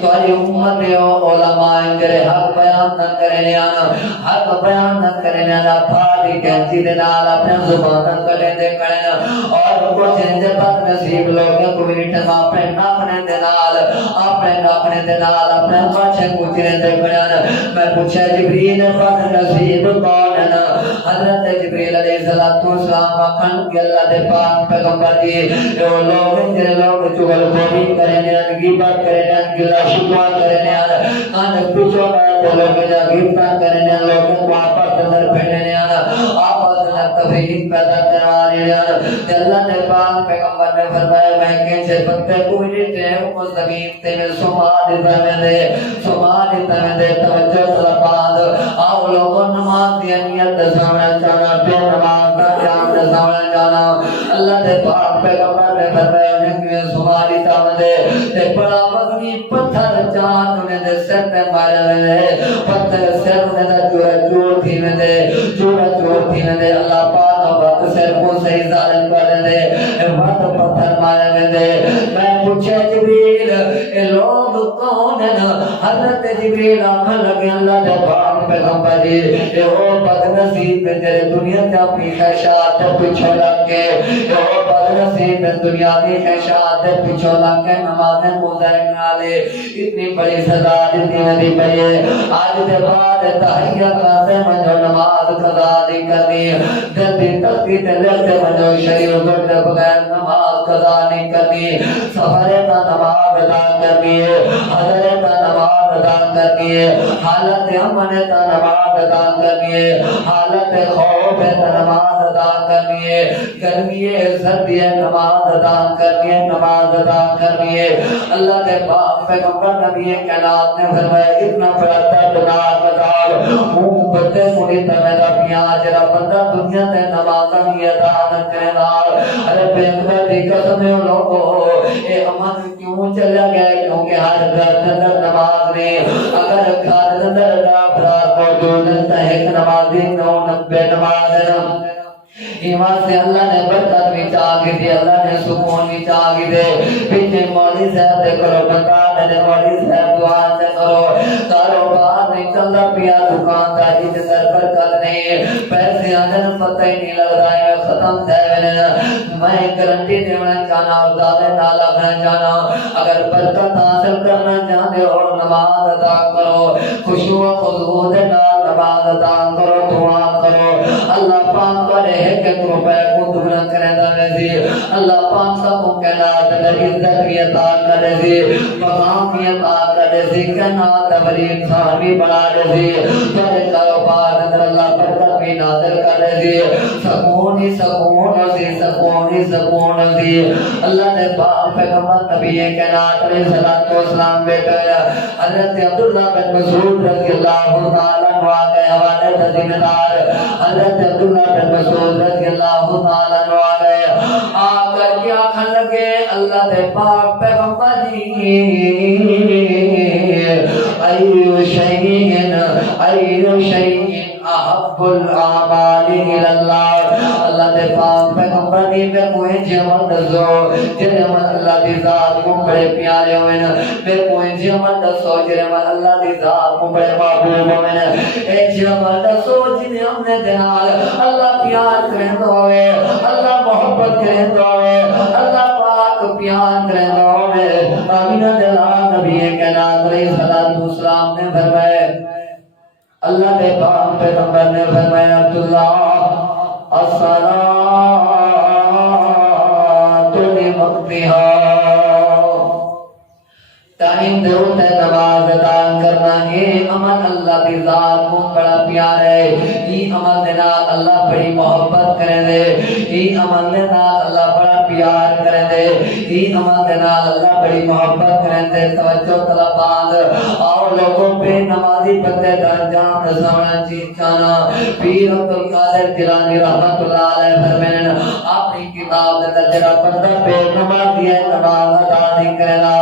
تو آج امت علماء جرے حق بیان نہ کرنے آنا حق بیان نہ کرنے آنا پھاڑی کہنسی دے نال اپنے زبانہ کرنے دے کرنے اور کچھ جنجے بد نصیب لوگوں کو بھی نٹھے اپنے ناپنے دے نال اپنے پاچھے کچھنے دے کرنے میں پوچھا جبریل بد نصیب کون ہے حضرت جبریل علیہ السلام آکھنے لگے اللہ دے پاک پیغمبر جو لوگ جن لوگ چغل خوری کرنے غیبت کرنے گلا شکوا کرنے کان پوچھو بات لوگ غیبت کرنے لوگوں کو آپس اندر پھیلنے آپس اندر تفریق پیدا کروانے اللہ نے پاک پیغمبر نے فرمایا میں کیسے بندے کوئی نہیں تے کو زمین تے میں سما دیتا میں دے توجہ طلبات آؤ لوگوں نماز دی اہمیت سامنے جانا بے نماز کا جان سامنے جانا اللہ دے پاک پیغمبر نے فرمایا انہیں کہ سماری تامدے تے بڑا وزنی پتھر جان انہیں دے سر پہ مارے ہوئے پتھر سر انہیں دے چورا چور تھی میں دے اللہ پاک وقت سر کو صحیح ظالم کر دے وقت پتھر مارے ہوئے دے میں پوچھے جبریل اے لوگ کون ہیں حضرت جبریل آنکھا لگے اللہ دے پاک پیغمبر اے وہ بد نصیب میں تیرے دنیا کے اپنی خیشات پچھو لگ کے وہ بد نصیب میں دنیا کی خیشات پچھو لگ کے نمازیں گزارنے والے اتنی بڑی سزا دیتی میں دی پئی ہے آج دے بعد تحیہ کرتے منجو نماز قضا دی کرنی جلدی تسبیح تے لڑتے منجو شریف گھر بغیر نماز قضا نہیں کرنی سفر تا نماز ادا کرنی ہے حضرت نماز ادا کرنی ہے، حالت امن ہے تو نماز ادا کرنی ہے، حالت خوف ہے تو نماز ادا کرنی ہے، گرمی ہے سردی ہے نماز ادا کرنی ہے، نماز ادا کرنی ہے۔ اللہ کے پاک پیغمبر نبی کائنات نے فرمایا اتنا بڑا دردناک عذاب منہ بندے پوری طرح پیاز جڑا بندہ دنیا تے نماز نہیں ادا نہ کرے نال ارے پیغمبر دی قسم ہے لوگو اے امن کیوں چلا گیا کیونکہ ہر گھر اندر نماز نہیں، اگر گھر اندر افراد موجود ہے ایک نمازی 90 نماز ہے ایمان سے اللہ نے برکت بھی چاہی دی، اللہ نے سکون بھی چاہی دے۔ پیچھے مولوی صاحب دے کرو بتا میں مولوی صاحب دعا سے کرو، کاروبار نہیں چلتا پیا، دکانداری کے در برکت نہیں، پیسے آنے پتہ ہی نہیں لگ رہا ہے ختم تھے۔ میں گارنٹی دینا چاہنا دعوے نہ لگنا چاہنا اگر برکت حاصل کرنا چاہتے ہو نماز ادا کرو، خشوع و خضوع کے نال نماز ادا کرو، دعا کرو۔ اللہ پاک کرے ہے کہ روپے کو دگنا کرے دا رضی، اللہ پاک سب کو کائنات اندر عزت بھی عطا کرے دی، مقام بھی عطا کرے دی، کائنات بڑی انسان بھی بنا رضی، تیرے کاروبار اندر اللہ برکت بھی نازل کرے دی، سکون ہی سکون رضی، سکون ہی سکون رضی۔ اللہ نے پاک پیغمبر نبی کائنات علیہ الصلوۃ والسلام بیٹا حضرت عبداللہ بن مسعود رضی اللہ تعالیٰ عنہ کے حوالے سے ذمہ دار حضرت عبداللہ بن مسعود رضی اللہ تعالیٰ عنہ آ کر کیا کھن لگے اللہ دے پاک پیغمبر جی ایو شیئن احب الاعمال الاللہ، اللہ دے پاک پیغمبر جی میں کوئی جمع دسو جنہیں عمل اللہ دی ذات کو بڑے پیارے ہوئے میں کوئی جمع دسو جنہیں عمل اللہ دی ذات کو بڑے محبوب ہوئے اے جمع دسو جنہیں ہم نے دنال اللہ پیار کریں ہوئے، اللہ محبت کریں ہوئے، اللہ پاک پیار کریں ہوئے۔ آمینہ دلال نبی کائنات علیہ السلام نے فرمایا اللہ دے پاک پیغمبر نے فرمایا عبداللہ الصلاۃ لوقتہا، ٹائم دے ہوتے نماز ادا کرنا، یہ عمل اللہ دی ذات کو بڑا پیارا ہے، یہ عمل دے نال اللہ بڑی محبت کرے دے، یہ عمل دے نال اللہ بڑا پیار کرے دے، یہ عمل دے نال اللہ بڑی محبت کرے دے۔ توجہ طلبان اور لوگوں پہ نمازی بندے دا انجام رسانا چاہنا، پیر عبدالقادر جیلانی رحمت اللہ علیہ فرمائیں اپنی کتاب دے اندر جڑا بندہ بے نمازی ہے نماز ادا نہیں کرنا،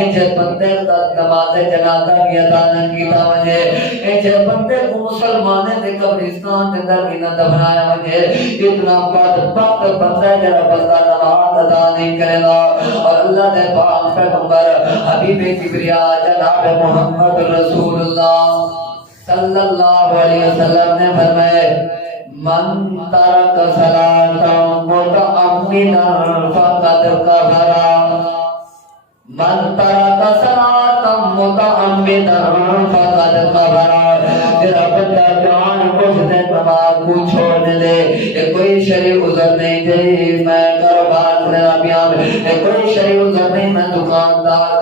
انجھے بندے دا نماز جنازہ بھی ادا نہ کیتا وجے، انجھے بندے کو مسلمانے دے قبرستان دے اندر بھی نہ دفنایا وجے، اتنا بدبخت بندہ جڑا بندہ نماز ادا نہیں کرے گا۔ اور اللہ دے پاک پیغمبر حبیب کبریا جناب محمد رسول اللہ صلی اللہ علیہ وسلم نے فرمایا من ترک صلاۃ متعمدا فقد کفر، من ترک صلاۃ متعمدا فقد کفر، تیرا بندہ جان بوجھ دے نماز کو چھوڑ دے، یہ کوئی شرعی عذر نہیں جی میں کاروبار کرنا پیا، یہ کوئی شرعی عذر نہیں میں دکاندار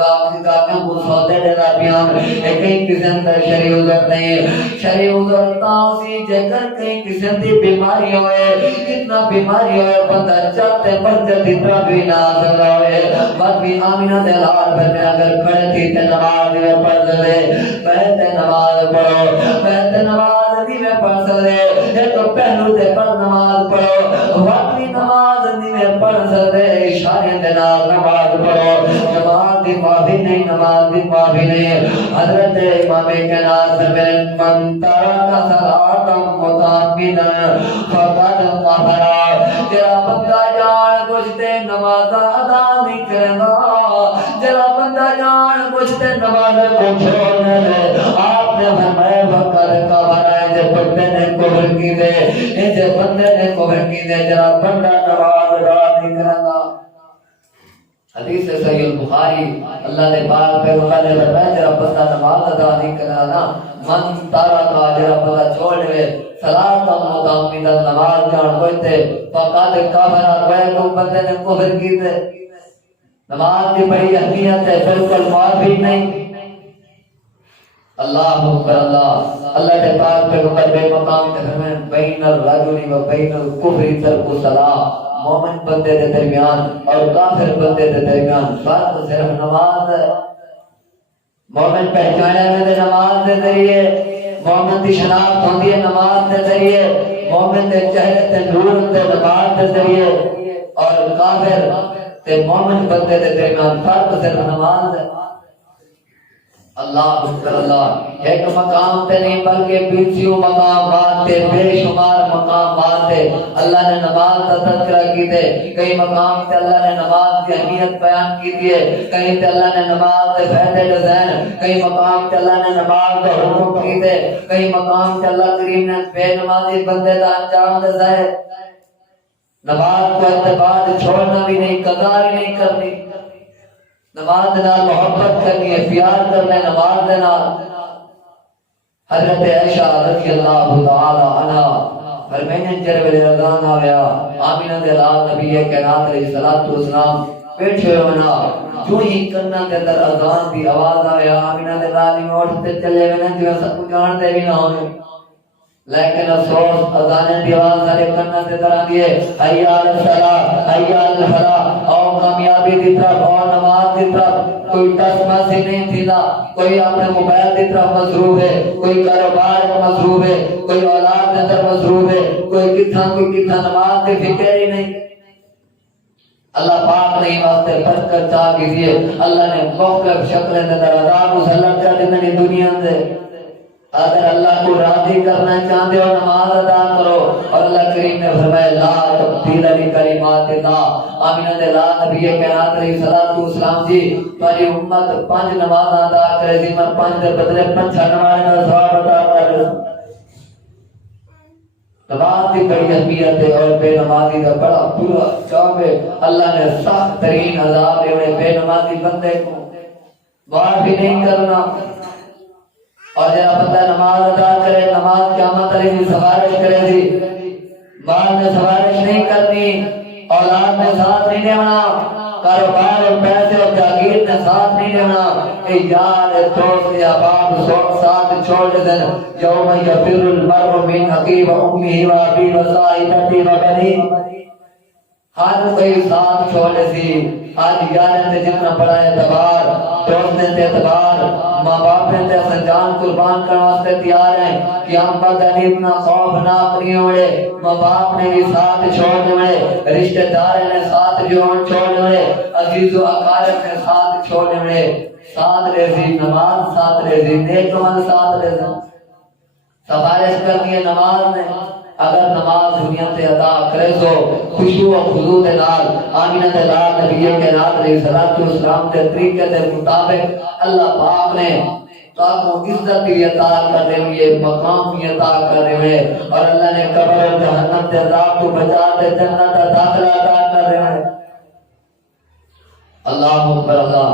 کا کو سودے دینا پیا، یہ کہیں قسم کا شرعی عذر نہیں۔ شرعی عذر تاسی جگر کہیں قسم کی بیماری ہوئے، کتنا بیماری ہوئے بندہ چاہتے مرد جتنا بھی نہ سکتا ہوئے، بات بھی آمینہ دلال پر میں اگر کھڑے تھی تے نماز میں پڑھ دے، پہتے نماز پڑھو، پہتے نماز نہیں میں پڑھ سکتے، یہ تو پہلو دے پر نماز پڑھو، وقتی نماز نہیں میں پڑھ سکتے، اشارے دے نال نماز پڑھو، نماز دی معافی نہیں، نماز دی معافی نہیں۔ حضرت امام کائنات فرماتے من ترک صلاۃ متعمدا فقد کفر، جڑا بندہ جان بوجھتے نماز ادا نہیں کرنا، جڑا بندہ جان بوجھتے نماز کو چھوڑ دے، آپ نے فرمایا فقد کفر، جب بندے نے کفر کی دے، جب بندے نے کفر کی دے، جڑا بندہ نماز ادا نہیں کرنا۔ حدیث صحیح البخاری اللہ نے پاک پیغمبر نے فرمایا جڑا بندہ نماز ادا نہیں کرنا نا من ترک، جڑا بندہ چھوڑ دے صلاۃ متعمدا نماز جان بوجھتے فقد کفر، وہ بندے نے کفر کی دے۔ نماز کی بڑی اہمیت ہے، بالکل معافی نہیں۔ اللہ اکبر اللہ اللہ کے پاک پیغمبر بے مقام کے فرمائے بین الرجل و بین الکفر ترک الصلاۃ، مومن بندے کے درمیان اور کافر بندے کے درمیان فرق صرف نماز ہے۔ مومن پہچانے میں نماز کے ذریعے، مومن کی شناخت ہوتی ہے نماز کے ذریعے، مومن کے چہرے تے نور ہوتے نماز کے ذریعے، اور کافر تے مومن بندے کے درمیان فرق صرف نماز ہے۔ اللہ اکبر اللہ، ایک مقام تے نہیں بلکہ بیسیوں مقامات تے بے شمار مقامات تے اللہ نے نماز کا تذکرہ کی تے، کئی مقام تے اللہ نے نماز کی اہمیت بیان کی دی ہے، کہیں تے اللہ نے نماز کے فائدے ڈیزائن، کئی مقام تے اللہ نے نماز کا حکم کی تے، کئی مقام تے اللہ کریم نے بے نمازی بندے کا انجام دسائے۔ نماز کو اعتبار چھوڑنا بھی نہیں، قضا بھی نہیں کرنی، نماز دے نال محبت کرنی ہے، پیار کرنا ہے نماز دے نال۔ حضرت عائشہ رضی اللہ تعالی عنہا فرمائیں جب اذان آیا آمینہ دے لال نبی کائنات علیہ الصلوۃ والسلام بیٹھے ہونا، جو ہی کنا دے اندر اذان دی آواز آیا آمینہ دے لال اٹھتے چلے گئے جو سب کو جانتے بھی نہ ہوئے، لیکن افسوس اذان دی آواز سارے کنا تے طرح دی ہے حی علی الصلاۃ حی علی الفلاح، اور کامیابی دی طرف اور نماز دی طرف کوئی ٹسما سے نہیں تھیلا، کوئی اپنے موبائل کی طرف مصروف ہے، کوئی کاروبار میں مصروف ہے، کوئی اولاد کے اندر مصروف ہے، کوئی کتنا نماز کی فکر ہی نہیں۔ اللہ پاک نے واسطے برکت چاہ دیے، اللہ نے مختلف شکلیں دے اندر عذاب مسلط کر دینے دنیا دے۔ اگر اللہ کو راضی کرنا چاہتے ہو نماز ادا کرو، اور اللہ کریم نے فرمایا لا تبدیل لکلمات اللہ، آمینہ دے لا نبی کائنات علیہ الصلوۃ والسلام جی تاری امت 5 نماز ادا کرے جی، میں 5 دے بدلے 5 نماز کا ثواب عطا کر۔ نماز کی بڑی اہمیت ہے، اور بے نمازی کا بڑا برا کام ہے، اللہ نے سخت ترین عذاب ہے بے نمازی بندے کو، معاف بھی نہیں کرنا۔ اور جب بندہ نماز ادا کرے، نماز قیامت علیہ سفارش کرے دی، مال نے سفارش نہیں کرنی، اولاد نے ساتھ نہیں دینا، کاروبار اور پیسے اور جاگیر نے ساتھ نہیں دینا، اے یار دوست یا باپ ساتھ چھوڑ دیں۔ یوم یفر المرء من اخیہ و امہ و ابیہ و صاحبتہ و بنیہ، ہر کوئی ساتھ چھوڑے سی، آج یاریں تے جتنا بڑا اعتبار، دوستیں تے اعتبار، ماں باپ نے تے اپنا جان قربان کرنے واسطے تیار ہیں کہ ہم بدن اتنا خوفناک نہیں ہوئے، ماں باپ نے بھی ساتھ چھوڑنے ہوئے، رشتہ دار نے ساتھ چھوڑنے ہوئے، عزیز و اقارب نے ساتھ چھوڑنے ہوئے، ساتھ رہی نماز، ساتھ رہی نیک عمل، ساتھ رہی سفارش کرنی ہے نماز نے۔ اگر نماز دنیا تے ادا کرے تو خشوع و خضوع دے نال آمینہ دے لال نبی کائنات علیہ الصلوۃ والسلام کے طریقے کے مطابق اللہ پاک نے تاکہ عزت بھی عطا کرنے ہوئے، مقام بھی عطا کرنے ہوئے، اور اللہ نے قبر اور جہنم کے عذاب کو بچا کے جنت کا داخلہ عطا کرنے ہوئے۔ اللہ اکبر اللہ،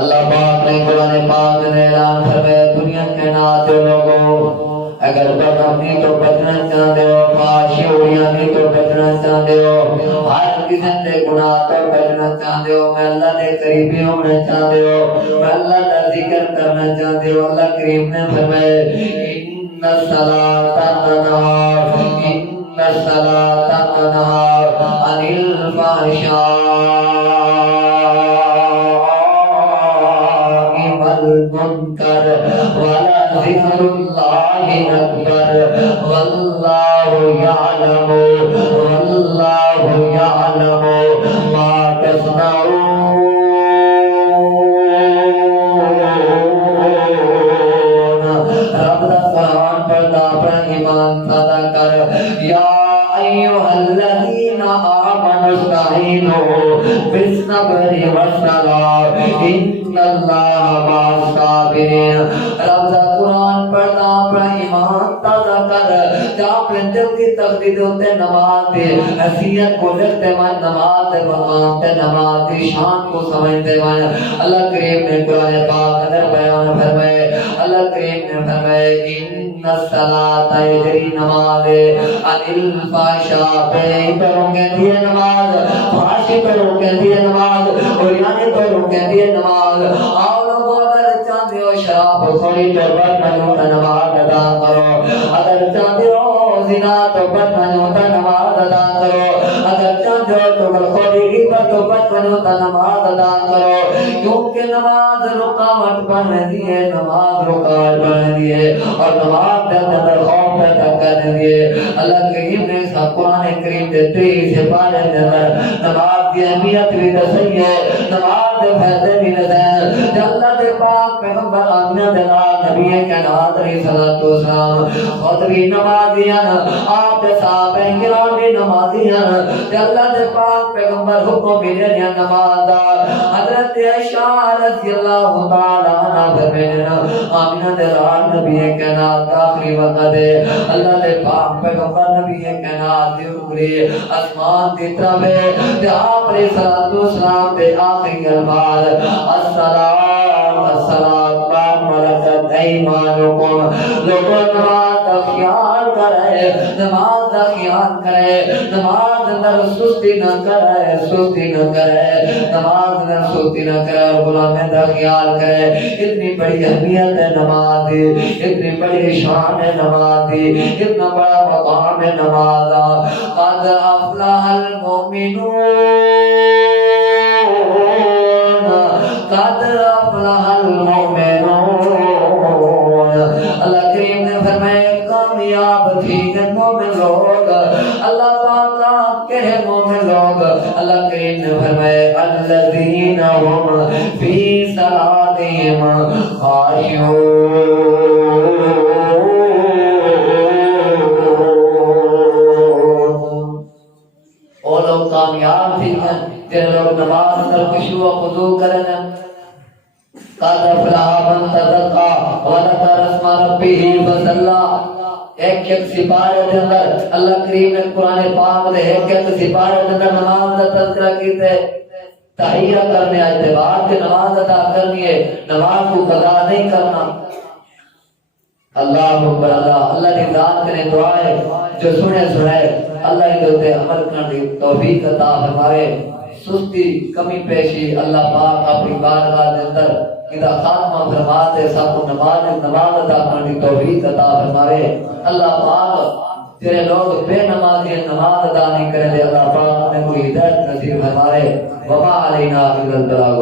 اللہ پاک نے قرآن پاک میں اعلان فرمایا دنیا کے ناتے لوگوں، اگر بدنامی تو بچنا چاہتے ہو، فحاشیوں تو بچنا چاہتے ہو، ہر قسم کے گناہ تو بچنا چاہتے ہو، میں اللہ کے قریبی ہونا چاہتے ہو، میں اللہ کا ذکر کرنا چاہتے ہو، اللہ کریم نے فرمایا ان الصلاۃ تنہی عن الفحشاء والمنکر ولذکر اللہ اکبر واللہ یعلم ما تصنعون۔ رب دا قرآن پڑھتا اپنا ایمان سادہ کر، یا ایھا الذین آمنوا استعینوا بالصبر والصلاۃ ان اللہ مع الصابرین۔ رب دا قرآن پڑھتا اپنا ایمان تازہ کر، جہاں پہ دل کی تقدید ہوتے نماز دے حیثیت کو لکھتے من، نماز دے مقام تے نماز دی شان کو سمجھتے من۔ اللہ کریم نے قرآن پاک اندر بیان فرمائے، اللہ کریم نے فرمائے ان الصلاۃ یجری نماز عن الفحشاء، بے پروں کے دیے نماز، فحاشی پروں کے دیے نماز، اور یعنی پروں کے دیے نماز۔ آؤ لوگوں اگر چاہتے ہو شراب خوری توبت منو نماز ادا کرو، اگر چاہتے ہو زنا توبت منو نماز ادا کرو، اگر چاہتے ہو تو خوری غیبت توبت منو نماز ادا کرو، کیونکہ نماز رکاوٹ بن دی ہے، نماز رکاوٹ بن دی ہے اور نماز کے اندر خوف پیدا کر دی ہے۔ اللہ کریم نے قرآن کریم کے 23 سپارے میں نماز کی اہمیت بھی دسی ہے، نماز کے فائدے بھی دسے۔ جب اللہ کے پاک پیغمبر آمنہ دلال نبی کائنات علیہ الصلوۃ والسلام خود بھی نمازیاں، آپ کے صحابہ کرام بھی نمازیاں، تے اللہ کے پاک پیغمبر حکم بھی دے دیا نماز دا۔ حضرت عائشہ رضی اللہ تعالی عنہا فرماتے آمنہ دلال نبی کائنات آخری وقت ہے، اللہ کے پاک پیغمبر نبی کائنات دے اوپر آسمان کی طرف ہے تے آپ علیہ الصلوۃ والسلام دے آخری الفاظ السلام السلام ملکت ایمانکم، لوگوں نماز کا خیال کرے، نماز کا خیال کرے، نماز اندر سستی نہ کرے، سستی نہ کرے، نماز اندر سستی نہ کرے اور غلامی کا خیال کرے۔ اتنی بڑی اہمیت ہے نماز دی، اتنی بڑی شان ہے نماز دی، اتنا بڑا مقام ہے نماز دا۔ قد افلح المؤمنون، قد افلح المؤمنون، اللہ کریم نے فرمایا کامیاب تھی مومن لوگ، اللہ پاک کے مومن لوگ، اللہ کریم نے فرمایا الذین هم فی صلاتهم خاشعون، وہ لوگ کامیاب تھی جن لوگ نماز اندر خشوع و خضوع کریں۔ قد افلح من تزکا وذکر اسم ربہ فصلی، ایک ایک سپارے کے اندر اللہ کریم نے قرآن پاک میں ایک ایک سپارے کے اندر نماز کا تذکرہ کیتے، تحیہ کرنے اعتبار کے نماز ادا کرنی ہے، نماز کو قضا نہیں کرنا۔ اللہ اکبر، اللہ کی ذات کرے دعا ہے جو سنے سنائے اللہ ہی دوتے عمل کرنے کی توفیق عطا فرمائے۔ سستی کمی پیشی اللہ پاک اپنی بارگاہ کے اندر اذا خاتمہ فرماتے سب کو نماز ادا کرنے کی توفیق عطا فرمائے۔ اللہ پاک تیرے لوگ بے نمازی نماز ادا نہیں کریں، اللہ پاک نے کوئی ہدایت نصیب فرمائے۔ وما علینا الا البلاغ۔